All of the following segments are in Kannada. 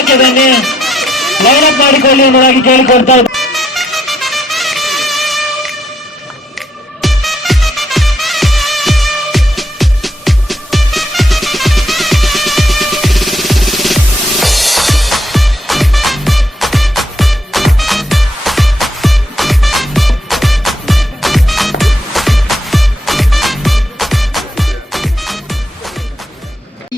ತಂಡಕ್ಕೆ ಬನ್ನಿ, ಲೈನಪ್ ಮಾಡಿಕೊಳ್ಳಿ ಎಂಬುದಾಗಿ ಕೇಳಿಕೊಳ್ತಾ ಇದ್ದಾರೆ.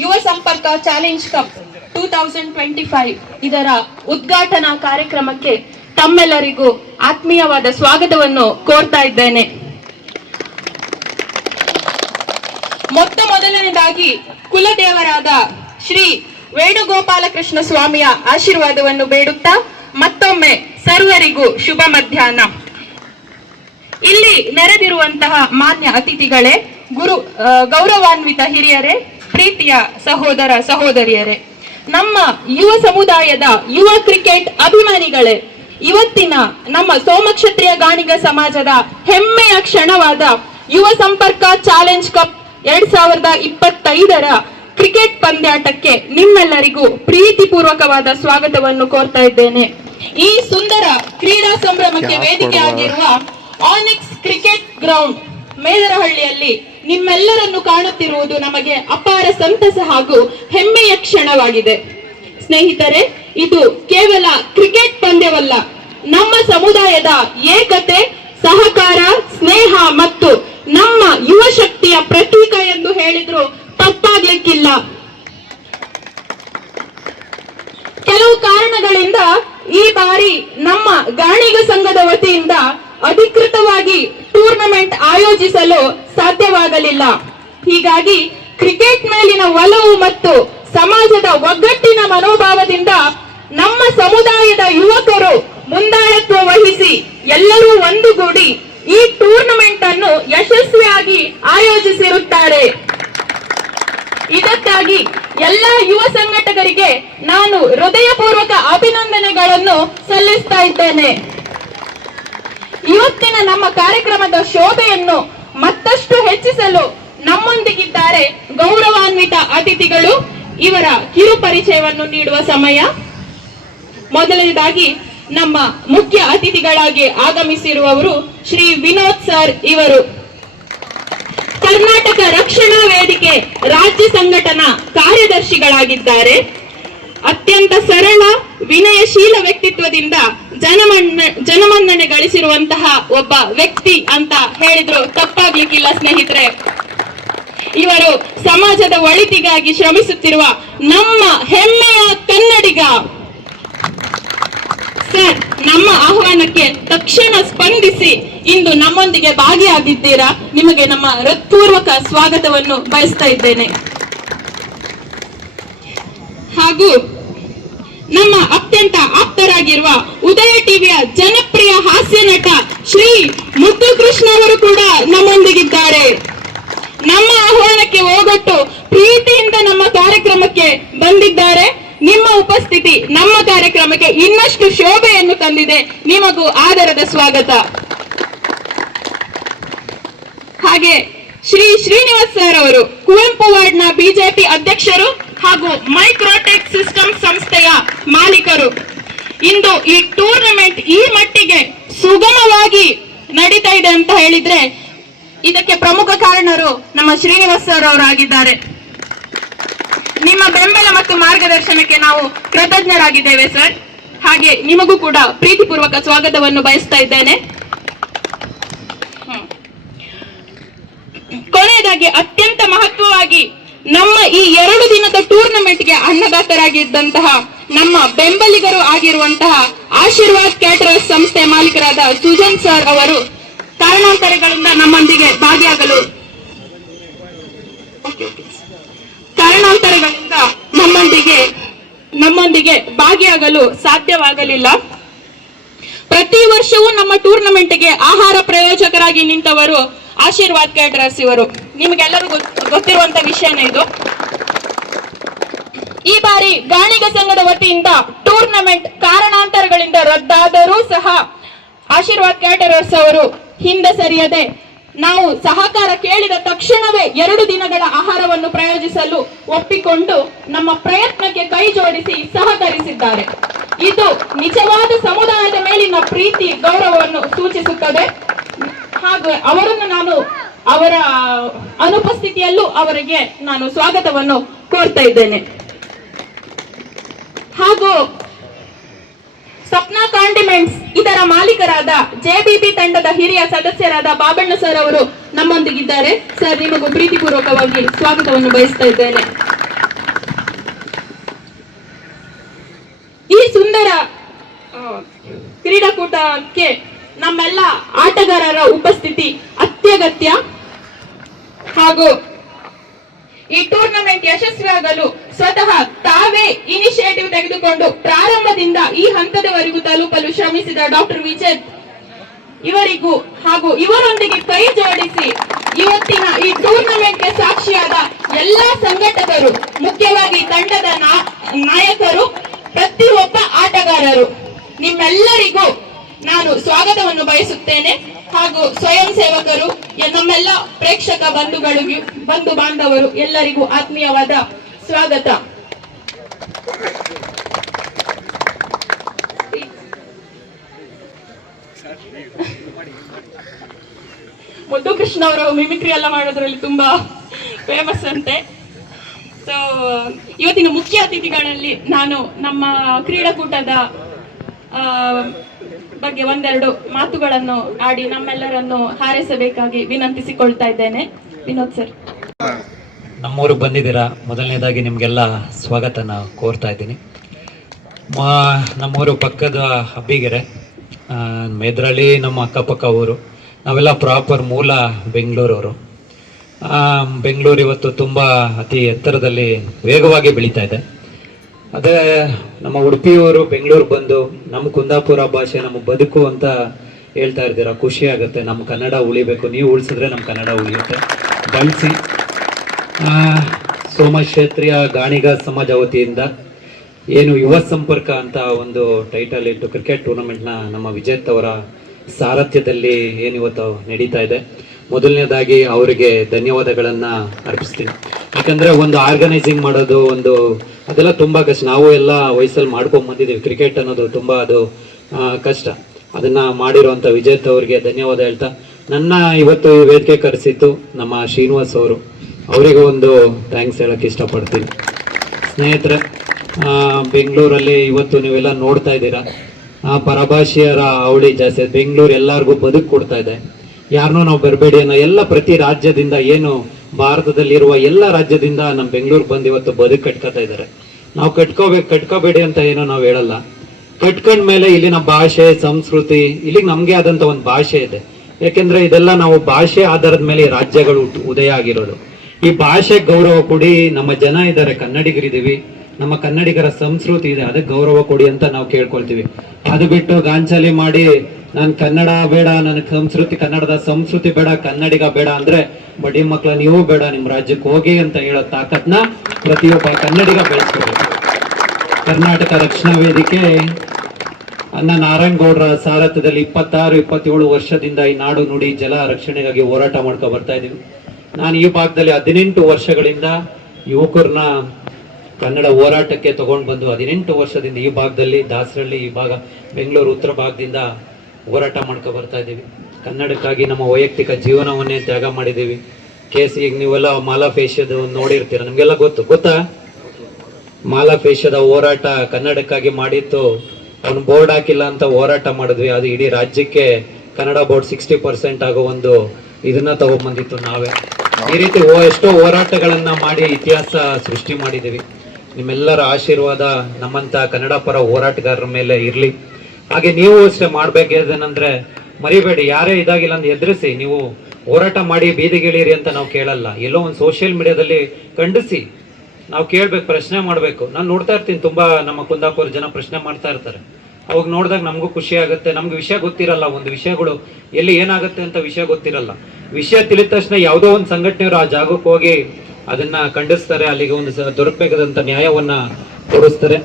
ಯುವ ಸಂಪರ್ಕ ಚಾಲೆಂಜ್ ಕಪ್ 2025 ಇದರ ಉದ್ಘಾಟನಾ ಕಾರ್ಯಕ್ರಮಕ್ಕೆ ತಮ್ಮೆಲ್ಲರಿಗೂ ಆತ್ಮೀಯವಾದ ಸ್ವಾಗತವನ್ನು ಕೋರ್ತಾ ಇದ್ದೇನೆ. ಮೊದಲನೇದಾಗಿ ಕುಲದೇವರಾದ ಶ್ರೀ ವೇಣುಗೋಪಾಲಕೃಷ್ಣ ಸ್ವಾಮಿಯ ಆಶೀರ್ವಾದವನ್ನು ಬೇಡುತ್ತಾ ಮತ್ತೊಮ್ಮೆ ಸರ್ವರಿಗೂ ಶುಭ ಮಧ್ಯಾಹ್ನ. ಇಲ್ಲಿ ನೆರೆದಿರುವಂತಹ ಮಾನ್ಯ ಅತಿಥಿಗಳೇ, ಗೌರವಾನ್ವಿತ ಹಿರಿಯರೇ, ಪ್ರೀತಿಯ ಸಹೋದರ ಸಹೋದರಿಯರೇ, ನಮ್ಮ ಯುವ ಸಮುದಾಯದ ಯುವ ಕ್ರಿಕೆಟ್ ಅಭಿಮಾನಿಗಳೇ, ಇವತ್ತಿನ ನಮ್ಮ ಸೋಮಕ್ಷತ್ರಿಯ ಗಾಣಿಗ ಸಮಾಜದ ಹೆಮ್ಮೆಯ ಕ್ಷಣವಾದ ಯುವ ಸಂಪರ್ಕ ಚಾಲೆಂಜ್ ಕಪ್ 2025ರ ಕ್ರಿಕೆಟ್ ಪಂದ್ಯಾಟಕ್ಕೆ ನಿಮ್ಮೆಲ್ಲರಿಗೂ ಪ್ರೀತಿಪೂರ್ವಕವಾದ ಸ್ವಾಗತವನ್ನು ಕೋರ್ತಾ ಇದ್ದೇನೆ. ಈ ಸುಂದರ ಕ್ರೀಡಾ ಸಂಭ್ರಮಕ್ಕೆ ವೇದಿಕೆಯಾಗಿರುವ ಆನಿಕ್ಸ್ ಕ್ರಿಕೆಟ್ ಗ್ರೌಂಡ್ ಮೇದರಹಳ್ಳಿಯಲ್ಲಿ ನಿಮ್ಮೆಲ್ಲರನ್ನು ಕಾಣುತ್ತಿರುವುದು ನಮಗೆ ಅಪಾರ ಸಂತಸ ಹಾಗೂ ಹೆಮ್ಮೆಯ ಕ್ಷಣವಾಗಿದೆ. ಸ್ನೇಹಿತರೆ, ಇದು ಕೇವಲ ಕ್ರಿಕೆಟ್ ಪಂದ್ಯವಲ್ಲ, ನಮ್ಮ ಸಮುದಾಯದ ಏಕತೆ, ಸಹಕಾರ, ಸ್ನೇಹ ಮತ್ತು ನಮ್ಮ ಯುವ ಶಕ್ತಿಯ ಪ್ರತೀಕ ಎಂದು ಹೇಳಿದ್ರು ತಪ್ಪಾಗ್ಲಿಕ್ಕಿಲ್ಲ. ಕೆಲವು ಕಾರಣಗಳಿಂದ ಈ ಬಾರಿ ನಮ್ಮ ಗಾಣಿಗ ಸಂಘದ ವತಿಯಿಂದ ಅಧಿಕೃತವಾಗಿ ಟೂರ್ನಮೆಂಟ್ ಆಯೋಜಿಸಲು ಸಾಧ್ಯವಾಗಲಿಲ್ಲ. ಹೀಗಾಗಿ ಕ್ರಿಕೆಟ್ ಮೇಲಿನ ಒಲವು ಮತ್ತು ಸಮಾಜದ ಒಗ್ಗಟ್ಟಿನ ಮನೋಭಾವದಿಂದ ನಮ್ಮ ಸಮುದಾಯದ ಯುವಕರು ಮುಂದಾಳತ್ವ ವಹಿಸಿ ಎಲ್ಲರೂ ಒಂದುಗೂಡಿ ಈ ಟೂರ್ನಮೆಂಟ್ ಅನ್ನು ಯಶಸ್ವಿಯಾಗಿ ಆಯೋಜಿಸಿರುತ್ತಾರೆ. ಇದಕ್ಕಾಗಿ ಎಲ್ಲ ಯುವ ಸಂಘಟಕರಿಗೆ ನಾನು ಹೃದಯಪೂರ್ವಕ ಅಭಿನಂದನೆಗಳನ್ನು ಸಲ್ಲಿಸ್ತಾ ಇದ್ದೇನೆ. ಇವತ್ತಿನ ನಮ್ಮ ಕಾರ್ಯಕ್ರಮದ ಶೋಭೆಯನ್ನು ಮತ್ತಷ್ಟು ಹೆಚ್ಚಿಸಲು ನಮ್ಮೊಂದಿಗಿದ್ದಾರೆ ಗೌರವಾನ್ವಿತ ಅತಿಥಿಗಳು. ಇವರ ಕಿರು ಪರಿಚಯವನ್ನು ನೀಡುವ ಸಮಯ. ಮೊದಲನೇದಾಗಿ ನಮ್ಮ ಮುಖ್ಯ ಅತಿಥಿಗಳಾಗಿ ಆಗಮಿಸಿರುವವರು ಶ್ರೀ ವಿನೋದ್ ಸರ್. ಇವರು ಕರ್ನಾಟಕ ರಕ್ಷಣಾ ವೇದಿಕೆ ರಾಜ್ಯ ಸಂಘಟನಾ ಕಾರ್ಯದರ್ಶಿಗಳಾಗಿದ್ದಾರೆ. ಅತ್ಯಂತ ಸರಳ ವಿನಯಶೀಲ ವ್ಯಕ್ತಿತ್ವದಿಂದ ಜನಮನ್ನಣೆ ಗಳಿಸಿರುವಂತಹ ಒಬ್ಬ ವ್ಯಕ್ತಿ ಅಂತ ಹೇಳಿದ್ರು ತಪ್ಪಾಗ್ಲಿಕ್ಕಿಲ್ಲ ಸ್ನೇಹಿತರೆ. ಇವರು ಸಮಾಜದ ಒಳಿತಿಗಾಗಿ ಶ್ರಮಿಸುತ್ತಿರುವ ನಮ್ಮ ಹೆಮ್ಮೆಯ ಕನ್ನಡಿಗ. ಸರ್, ನಮ್ಮ ಆಹ್ವಾನಕ್ಕೆ ತಕ್ಷಣ ಸ್ಪಂದಿಸಿ ಇಂದು ನಮ್ಮೊಂದಿಗೆ ಭಾಗಿಯಾಗಿದ್ದೀರಾ. ನಿಮಗೆ ನಮ್ಮ ಹೃತ್ಪೂರ್ವಕ ಸ್ವಾಗತವನ್ನು ಬಯಸ್ತಾ ಇದ್ದೇನೆ. ಹಾಗೂ ನಮ್ಮ ಅತ್ಯಂತ ಆಪ್ತರಾಗಿರುವ ಉದಯ ಟಿವಿಯ ಜನಪ್ರಿಯ ಹಾಸ್ಯ ನಟ ಶ್ರೀ ಮುದ್ದು ಕೃಷ್ಣ ಅವರು ಕೂಡ ನಮ್ಮೊಂದಿಗಿದ್ದಾರೆ. ನಮ್ಮ ಆಹ್ವಾನಕ್ಕೆ ಹೋಗೊಟ್ಟು ಪ್ರೀತಿಯಿಂದ ನಮ್ಮ ಕಾರ್ಯಕ್ರಮಕ್ಕೆ ಬಂದಿದ್ದಾರೆ. ನಿಮ್ಮ ಉಪಸ್ಥಿತಿ ನಮ್ಮ ಕಾರ್ಯಕ್ರಮಕ್ಕೆ ಇನ್ನಷ್ಟು ಶೋಭೆಯನ್ನು ತಂದಿದೆ. ನಿಮಗೂ ಆದರದ ಸ್ವಾಗತ. ಹಾಗೆ ಶ್ರೀ ಶ್ರೀನಿವಾಸ್ ಸರ್ ಅವರು ಕುವೆಂಪು ವಾರ್ಡ್ನ ಬಿಜೆಪಿ ಅಧ್ಯಕ್ಷರು ಹಾಗೂ ಮೈಕ್ರೋಟೆಕ್ ಸಿಸ್ಟಮ್ ಸಂಸ್ಥೆಯ ಮಾಲೀಕರು. ಇಂದು ಈ ಟೂರ್ನಮೆಂಟ್ ಈ ಮಟ್ಟಿಗೆ ಸುಗಮವಾಗಿ ನಡೀತಾ ಇದೆ ಅಂತ ಹೇಳಿದ್ರೆ ಇದಕ್ಕೆ ಪ್ರಮುಖ ಕಾರಣರು ನಮ್ಮ ಶ್ರೀನಿವಾಸ್ ಸರ್ ಅವರಾಗಿದ್ದಾರೆ. ನಿಮ್ಮ ಬೆಂಬಲ ಮತ್ತು ಮಾರ್ಗದರ್ಶನಕ್ಕೆ ನಾವು ಕೃತಜ್ಞರಾಗಿದ್ದೇವೆ ಸರ್. ಹಾಗೆ ನಿಮಗೂ ಕೂಡ ಪ್ರೀತಿಪೂರ್ವಕ ಸ್ವಾಗತವನ್ನು ಬಯಸ್ತಾ ಇದ್ದೇನೆ. ಕೊನೆಯದಾಗಿ ಅತ್ಯಂತ ಮಹತ್ವವಾಗಿ ನಮ್ಮ ಈ 2 ದಿನದ ಟೂರ್ನಮೆಂಟ್ಗೆ ಅನ್ನದಾತರಾಗಿದ್ದಂತಹ ನಮ್ಮ ಬೆಂಬಲಿಗರು ಆಗಿರುವಂತಹ ಆಶೀರ್ವಾದ್ ಕ್ಯಾಟರರ್ಸ್ ಸಂಸ್ಥೆ ಮಾಲೀಕರಾದ ಸುಜನ್ ಸರ್ ಅವರು ಕಾರಣಾಂತರಗಳಿಂದ ನಮ್ಮೊಂದಿಗೆ ಭಾಗಿಯಾಗಲು ಸಾಧ್ಯವಾಗಲಿಲ್ಲ. ಪ್ರತಿ ವರ್ಷವೂ ನಮ್ಮ ಟೂರ್ನಮೆಂಟ್ಗೆ ಆಹಾರ ಪ್ರಯೋಜಕರಾಗಿ ನಿಂತವರು ಆಶೀರ್ವಾದ್ ಕ್ಯಾಟರರ್ಸ್ ಇವರು. ನಿಮಗೆಲ್ಲರಿಗೂ ಗೊತ್ತಿರುವಂತ ವಿಷಯನೇ ಇದು. ಈ ಬಾರಿ ಗಾಣಿಗ ಸಂಘದ ವತಿಯಿಂದ ಟೂರ್ನಮೆಂಟ್ ಕಾರಣಾಂತರಗಳಿಂದ ರದ್ದಾದರೂ ಸಹ ಆಶೀರ್ವಾದ್ ಕ್ಯಾಟರರ್ಸ್ ಅವರು ಹಿಂದೆ ಸರಿಯದೆ ನಾವು ಸಹಕಾರ ಕೇಳಿದ ತಕ್ಷಣವೇ 2 ದಿನಗಳ ಆಹಾರವನ್ನು ಪ್ರಯೋಜಿಸಲು ಒಪ್ಪಿಕೊಂಡು ನಮ್ಮ ಪ್ರಯತ್ನಕ್ಕೆ ಕೈ ಜೋಡಿಸಿ ಸಹಕರಿಸಿದ್ದಾರೆ. ಇದು ನಿಜವಾದ ಸಮುದಾಯದ ಮೇಲಿನ ಪ್ರೀತಿ ಗೌರವವನ್ನು ಸೂಚಿಸುತ್ತದೆ. ಹಾಗೂ ಅವರನ್ನು ನಾನು ಅವರ ಅನುಪಸ್ಥಿತಿಯಲ್ಲೂ ಅವರಿಗೆ ನಾನು ಸ್ವಾಗತವನ್ನು ಕೋರ್ತಾ ಇದ್ದೇನೆ. ಹಾಗೂ ಸಪ್ನಾ ಕಾಂಡಿಮೆಂಟ್ಸ್ ಇದರ ಮಾಲೀಕರಾದ ಜೆಬಿಬಿ ತಂಡದ ಹಿರಿಯ ಸದಸ್ಯರಾದ ಬಾಬಣ್ಣ ಸರ್ ಅವರು ನಮ್ಮೊಂದಿಗಿದ್ದಾರೆ. ಸರ್, ನಿಮಗೂ ಪ್ರೀತಿಪೂರ್ವಕವಾಗಿ ಸ್ವಾಗತವನ್ನು ಬಯಸ್ತಾ ಇದ್ದೇನೆ. ಈ ಸುಂದರ ಕ್ರೀಡಾಕೂಟಕ್ಕೆ ನಮ್ಮೆಲ್ಲ ಆಟಗಾರರ ಉಪಸ್ಥಿತಿ ಅತ್ಯಗತ್ಯ. ಹಾಗೂ ಈ ಟೂರ್ನಮೆಂಟ್ ಯಶಸ್ವಿಯಾಗಲು ಸ್ವತಃ ತಾವೇ ಇನಿಷಿಯೇಟಿವ್ ತೆಗೆದುಕೊಂಡು ಪ್ರಾರಂಭದಿಂದ ಈ ಹಂತದವರೆಗೂ ತಲುಪಲು ಶ್ರಮಿಸಿದ ಡಾಕ್ಟರ್ ವಿಜಯ್ ಇವರಿಗೂ ಹಾಗೂ ಇವರೊಂದಿಗೆ ಕೈ ಜೋಡಿಸಿ ಇವತ್ತಿನ ಈ ಟೂರ್ನಮೆಂಟ್ಗೆ ಸಾಕ್ಷಿಯಾದ ಎಲ್ಲಾ ಸಂಘಟಕರು, ಮುಖ್ಯವಾಗಿ ತಂಡದ ನಾಯಕರು, ಪ್ರತಿಯೊಬ್ಬ ಆಟಗಾರರು, ನಿಮ್ಮೆಲ್ಲರಿಗೂ ನಾನು ಸ್ವಾಗತವನ್ನು ಬಯಸುತ್ತೇನೆ. ಹಾಗೂ ಸ್ವಯಂ ಸೇವಕರು, ನಮ್ಮೆಲ್ಲ ಪ್ರೇಕ್ಷಕ ಬಂಧು ಬಾಂಧವರು ಎಲ್ಲರಿಗೂ ಆತ್ಮೀಯವಾದ ಸ್ವಾಗತ. ಮುದ್ದು ಕೃಷ್ಣ ಅವರು ಮಿಮಿಕ್ರಿ ಎಲ್ಲ ಮಾಡೋದ್ರಲ್ಲಿ ತುಂಬಾ ಫೇಮಸ್ ಅಂತೆ. ಸೊ ಇವತ್ತಿನ ಮುಖ್ಯ ಅತಿಥಿಗಳಲ್ಲಿ ನಾನು ನಮ್ಮ ಕ್ರೀಡಾಕೂಟದ ಬಗ್ಗೆ ಒಂದೆರಡು ಮಾತುಗಳನ್ನು ಆಡಿ ನಮ್ಮೆಲ್ಲರನ್ನು ಹಾರೈಸಬೇಕಾಗಿ ವಿನಂತಿಸಿಕೊಳ್ತಾ ಇದ್ದೇನೆ. ವಿನೋದ್ ಸರ್. ನಮ್ಮೂರಿಗೆ ಬಂದಿದ್ದೀರಾ, ಮೊದಲನೇದಾಗಿ ನಿಮಗೆಲ್ಲ ಸ್ವಾಗತನ ಕೋರ್ತಾ ಇದ್ದೀನಿ. ನಮ್ಮೂರು ಪಕ್ಕದ ಹಬ್ಬಿಗೆರೆ, ಮೆದ್ರಳ್ಳಿ ನಮ್ಮ ಅಕ್ಕಪಕ್ಕ ಊರು. ನಾವೆಲ್ಲ ಪ್ರಾಪರ್ ಮೂಲ ಬೆಂಗಳೂರವರು. ಬೆಂಗಳೂರು ಇವತ್ತು ತುಂಬ ಅತಿ ಎತ್ತರದಲ್ಲಿ ವೇಗವಾಗಿ ಬೆಳೀತಾ ಇದೆ. ಅದೇ ನಮ್ಮ ಉಡುಪಿಯವರು ಬೆಂಗಳೂರು ಬಂದು ನಮ್ಮ ಕುಂದಾಪುರ ಭಾಷೆ ನಮ್ಮ ಬದುಕು ಅಂತ ಹೇಳ್ತಾ ಇರ್ತೀರ. ಖುಷಿ ಆಗುತ್ತೆ. ನಮ್ಮ ಕನ್ನಡ ಉಳಿಬೇಕು, ನೀವು ಉಳಿಸಿದ್ರೆ ನಮ್ಮ ಕನ್ನಡ ಉಳಿಯುತ್ತೆ. ಬಳಸಿ. ಸೋಮಕ್ಷೇತ್ರೀಯ ಗಾಣಿಗ ಸಮಾಜ ವತಿಯಿಂದ ಏನು ಯುವ ಸಂಪರ್ಕ ಅಂತ ಒಂದು ಟೈಟಲ್ ಇಟ್ಟು ಕ್ರಿಕೆಟ್ ಟೂರ್ನಮೆಂಟ್ನ ನಮ್ಮ ವಿಜೇತ್ ಅವರ ಸಾರಥ್ಯದಲ್ಲಿ ಏನಿವತ್ತು ನಡೀತಾ ಇದೆ. ಮೊದಲನೇದಾಗಿ ಅವರಿಗೆ ಧನ್ಯವಾದಗಳನ್ನು ಅರ್ಪಿಸ್ತೀನಿ. ಯಾಕಂದರೆ ಒಂದು ಆರ್ಗನೈಸಿಂಗ್ ಮಾಡೋದು ಅದೆಲ್ಲ ತುಂಬ ಕಷ್ಟ. ನಾವು ಎಲ್ಲ ವಯಸ್ಸಲ್ಲಿ ಮಾಡ್ಕೊಂಡು ಬಂದಿದ್ದೀವಿ. ಕ್ರಿಕೆಟ್ ಅನ್ನೋದು ತುಂಬ ಅದು ಕಷ್ಟ. ಅದನ್ನು ಮಾಡಿರುವಂಥ ವಿಜೇತ್ ಅವರಿಗೆ ಧನ್ಯವಾದ ಹೇಳ್ತಾ, ನನ್ನ ಇವತ್ತು ಈ ವೇದಿಕೆ ಕರೆಸಿದ್ದು ನಮ್ಮ ಶ್ರೀನಿವಾಸ್ ಅವರು, ಅವರಿಗೆ ಒಂದು ಥ್ಯಾಂಕ್ಸ್ ಹೇಳೋಕ್ಕೆ ಇಷ್ಟಪಡ್ತೀನಿ. ಸ್ನೇಹಿತರೆ, ಬೆಂಗಳೂರಲ್ಲಿ ಇವತ್ತು ನೀವೆಲ್ಲ ನೋಡ್ತಾ ಇದ್ದೀರಾ, ಪರಭಾಷೆಯರ ಅವಳಿ ಜಾಸ್ತಿ. ಬೆಂಗಳೂರು ಎಲ್ಲರಿಗೂ ಬದುಕು ಕೊಡ್ತಾ ಇದೆ. ಯಾರನ್ನೂ ನಾವು ಬರಬೇಡಿ ಅನ್ನೋ ಎಲ್ಲ ಪ್ರತಿ ರಾಜ್ಯದಿಂದ, ಏನು ಭಾರತದಲ್ಲಿರುವ ಎಲ್ಲ ರಾಜ್ಯದಿಂದ ನಮ್ಮ ಬೆಂಗಳೂರಿಗೆ ಬಂದು ಇವತ್ತು ಬದುಕು ಕಟ್ಕೋತಾ ಇದ್ದಾರೆ. ನಾವು ಕಟ್ಕೋಬೇಡಿ ಅಂತ ಏನೋ ನಾವು ಹೇಳಲ್ಲ. ಕಟ್ಕೊಂಡ್ಮೇಲೆ ಇಲ್ಲಿನ ಭಾಷೆ, ಸಂಸ್ಕೃತಿ, ಇಲ್ಲಿಗೆ ನಮಗೆ ಆದಂಥ ಒಂದು ಭಾಷೆ ಇದೆ. ಯಾಕೆಂದ್ರೆ ಇದೆಲ್ಲ ನಾವು ಭಾಷೆ ಆಧಾರದ ಮೇಲೆ ರಾಜ್ಯಗಳು ಉದಯ ಆಗಿರೋದು. ಈ ಭಾಷೆಗೆ ಗೌರವ ಕೊಡಿ. ನಮ್ಮ ಜನ ಇದ್ದಾರೆ, ಕನ್ನಡಿಗರಿದ್ದೀವಿ, ನಮ್ಮ ಕನ್ನಡಿಗರ ಸಂಸ್ಕೃತಿ ಇದೆ, ಅದಕ್ಕೆ ಗೌರವ ಕೊಡಿ ಅಂತ ನಾವು ಕೇಳ್ಕೊಳ್ತೀವಿ. ಅದು ಬಿಟ್ಟು ಗಾಂಚಲಿ ಮಾಡಿ ನಾನು ಕನ್ನಡ ಬೇಡ, ನನಗೆ ಕನ್ನಡದ ಸಂಸ್ಕೃತಿ ಬೇಡ, ಕನ್ನಡಿಗ ಬೇಡ ಅಂದ್ರೆ ಬಡ್ಡಿ ಮಕ್ಕಳ ನೀವು ಬೇಡ, ನಿಮ್ಮ ರಾಜ್ಯಕ್ಕೆ ಹೋಗಿ ಅಂತ ಹೇಳೋ ತಾಕತ್ನ ಪ್ರತಿಯೊಬ್ಬ ಕನ್ನಡಿಗ ಬೆಳೆಸ್ಕೋಬೇಕು. ಕರ್ನಾಟಕ ರಕ್ಷಣಾ ವೇದಿಕೆ ಅಣ್ಣ ನಾರಾಯಣಗೌಡರ ಸಾರಥ್ಯದಲ್ಲಿ 26-27 ವರ್ಷದಿಂದ ಈ ನಾಡು ನುಡಿ ಜಲ ರಕ್ಷಣೆಗಾಗಿ ಹೋರಾಟ ಮಾಡ್ಕೊ ಬರ್ತಾ ಇದೀವಿ. ನಾನು ಈ ಭಾಗದಲ್ಲಿ 18 ವರ್ಷಗಳಿಂದ ಯುವಕರನ್ನ ಕನ್ನಡ ಹೋರಾಟಕ್ಕೆ ತಗೊಂಡು ಬಂದು 18 ವರ್ಷದಿಂದ ಈ ಭಾಗದಲ್ಲಿ ದಾಸರಳ್ಳಿ, ಈ ಭಾಗ ಬೆಂಗಳೂರು ಉತ್ತರ ಭಾಗದಿಂದ ಹೋರಾಟ ಮಾಡ್ಕೊ ಬರ್ತಾ ಇದ್ದೀವಿ. ಕನ್ನಡಕ್ಕಾಗಿ ನಮ್ಮ ವೈಯಕ್ತಿಕ ಜೀವನವನ್ನೇ ತ್ಯಾಗ ಮಾಡಿದ್ದೀವಿ. ಈಗ ನೀವೆಲ್ಲ ಮಾಲಾಫೇಶಿಯದ ನೋಡಿರ್ತೀರ, ನಮಗೆಲ್ಲ ಗೊತ್ತಾ? ಮಾಲಾಫೇಶಿಯದ ಹೋರಾಟ ಕನ್ನಡಕ್ಕಾಗಿ ಮಾಡಿತ್ತು. ಅವನು ಬೋರ್ಡ್ ಹಾಕಿಲ್ಲ ಅಂತ ಹೋರಾಟ ಮಾಡಿದ್ವಿ. ಅದು ಇಡೀ ರಾಜ್ಯಕ್ಕೆ ಕನ್ನಡ ಬೋರ್ಡ್ 60% ಆಗೋ ಒಂದು ಇದನ್ನ ತಗೊಂಡ್ಬಂದಿತ್ತು ನಾವೇ. ಈ ರೀತಿ ಎಷ್ಟೋ ಹೋರಾಟಗಳನ್ನ ಮಾಡಿ ಇತಿಹಾಸ ಸೃಷ್ಟಿ ಮಾಡಿದ್ದೀವಿ. ನಿಮ್ಮೆಲ್ಲರ ಆಶೀರ್ವಾದ ನಮ್ಮಂತ ಕನ್ನಡ ಪರ ಹೋರಾಟಗಾರರ ಮೇಲೆ ಇರಲಿ. ಹಾಗೆ ನೀವು ಅಷ್ಟೇ ಮಾಡ್ಬೇಕೇನಂದ್ರೆ ಮರಿಬೇಡಿ, ಯಾರೇ ಇದಾಗಿಲ್ಲ ಅಂತ ಎದುರಿಸಿ ನೀವು ಹೋರಾಟ ಮಾಡಿ ಬೀದಿಗಿಳಿರಿ ಅಂತ ನಾವು ಕೇಳಲ್ಲ. ಎಲ್ಲೋ ಒಂದು ಸೋಷಿಯಲ್ ಮೀಡಿಯಾದಲ್ಲಿ ಖಂಡಿಸಿ ನಾವು ಕೇಳ್ಬೇಕು, ಪ್ರಶ್ನೆ ಮಾಡಬೇಕು. ನಾನು ನೋಡ್ತಾ ಇರ್ತೀನಿ, ತುಂಬಾ ನಮ್ಮ ಕುಂದಾಪುರ ಜನ ಪ್ರಶ್ನೆ ಮಾಡ್ತಾ ಇರ್ತಾರೆ. ಅವಾಗ ನೋಡಿದಾಗ ನಮಗೂ ಖುಷಿ ಆಗುತ್ತೆ. ನಮ್ಗೆ ವಿಷಯ ಗೊತ್ತಿರಲ್ಲ, ಒಂದು ವಿಷಯಗಳು ಎಲ್ಲಿ ಏನಾಗುತ್ತೆ ಅಂತ ವಿಷಯ ಗೊತ್ತಿರಲ್ಲ. ವಿಷಯ ತಿಳಿದ ತಕ್ಷಣ ಯಾವುದೋ ಒಂದು ಸಂಘಟನೆಯವರು ಆ ಜಾಗಕ್ಕೆ ಹೋಗಿ ಅದನ್ನ ಖಂಡಿಸ್ತಾರೆ, ಅಲ್ಲಿಗೆ ಒಂದು ದೊರಕಬೇಕಾದಂತ ನ್ಯಾಯವನ್ನ ತೋರಿಸ್ತಾರೆ.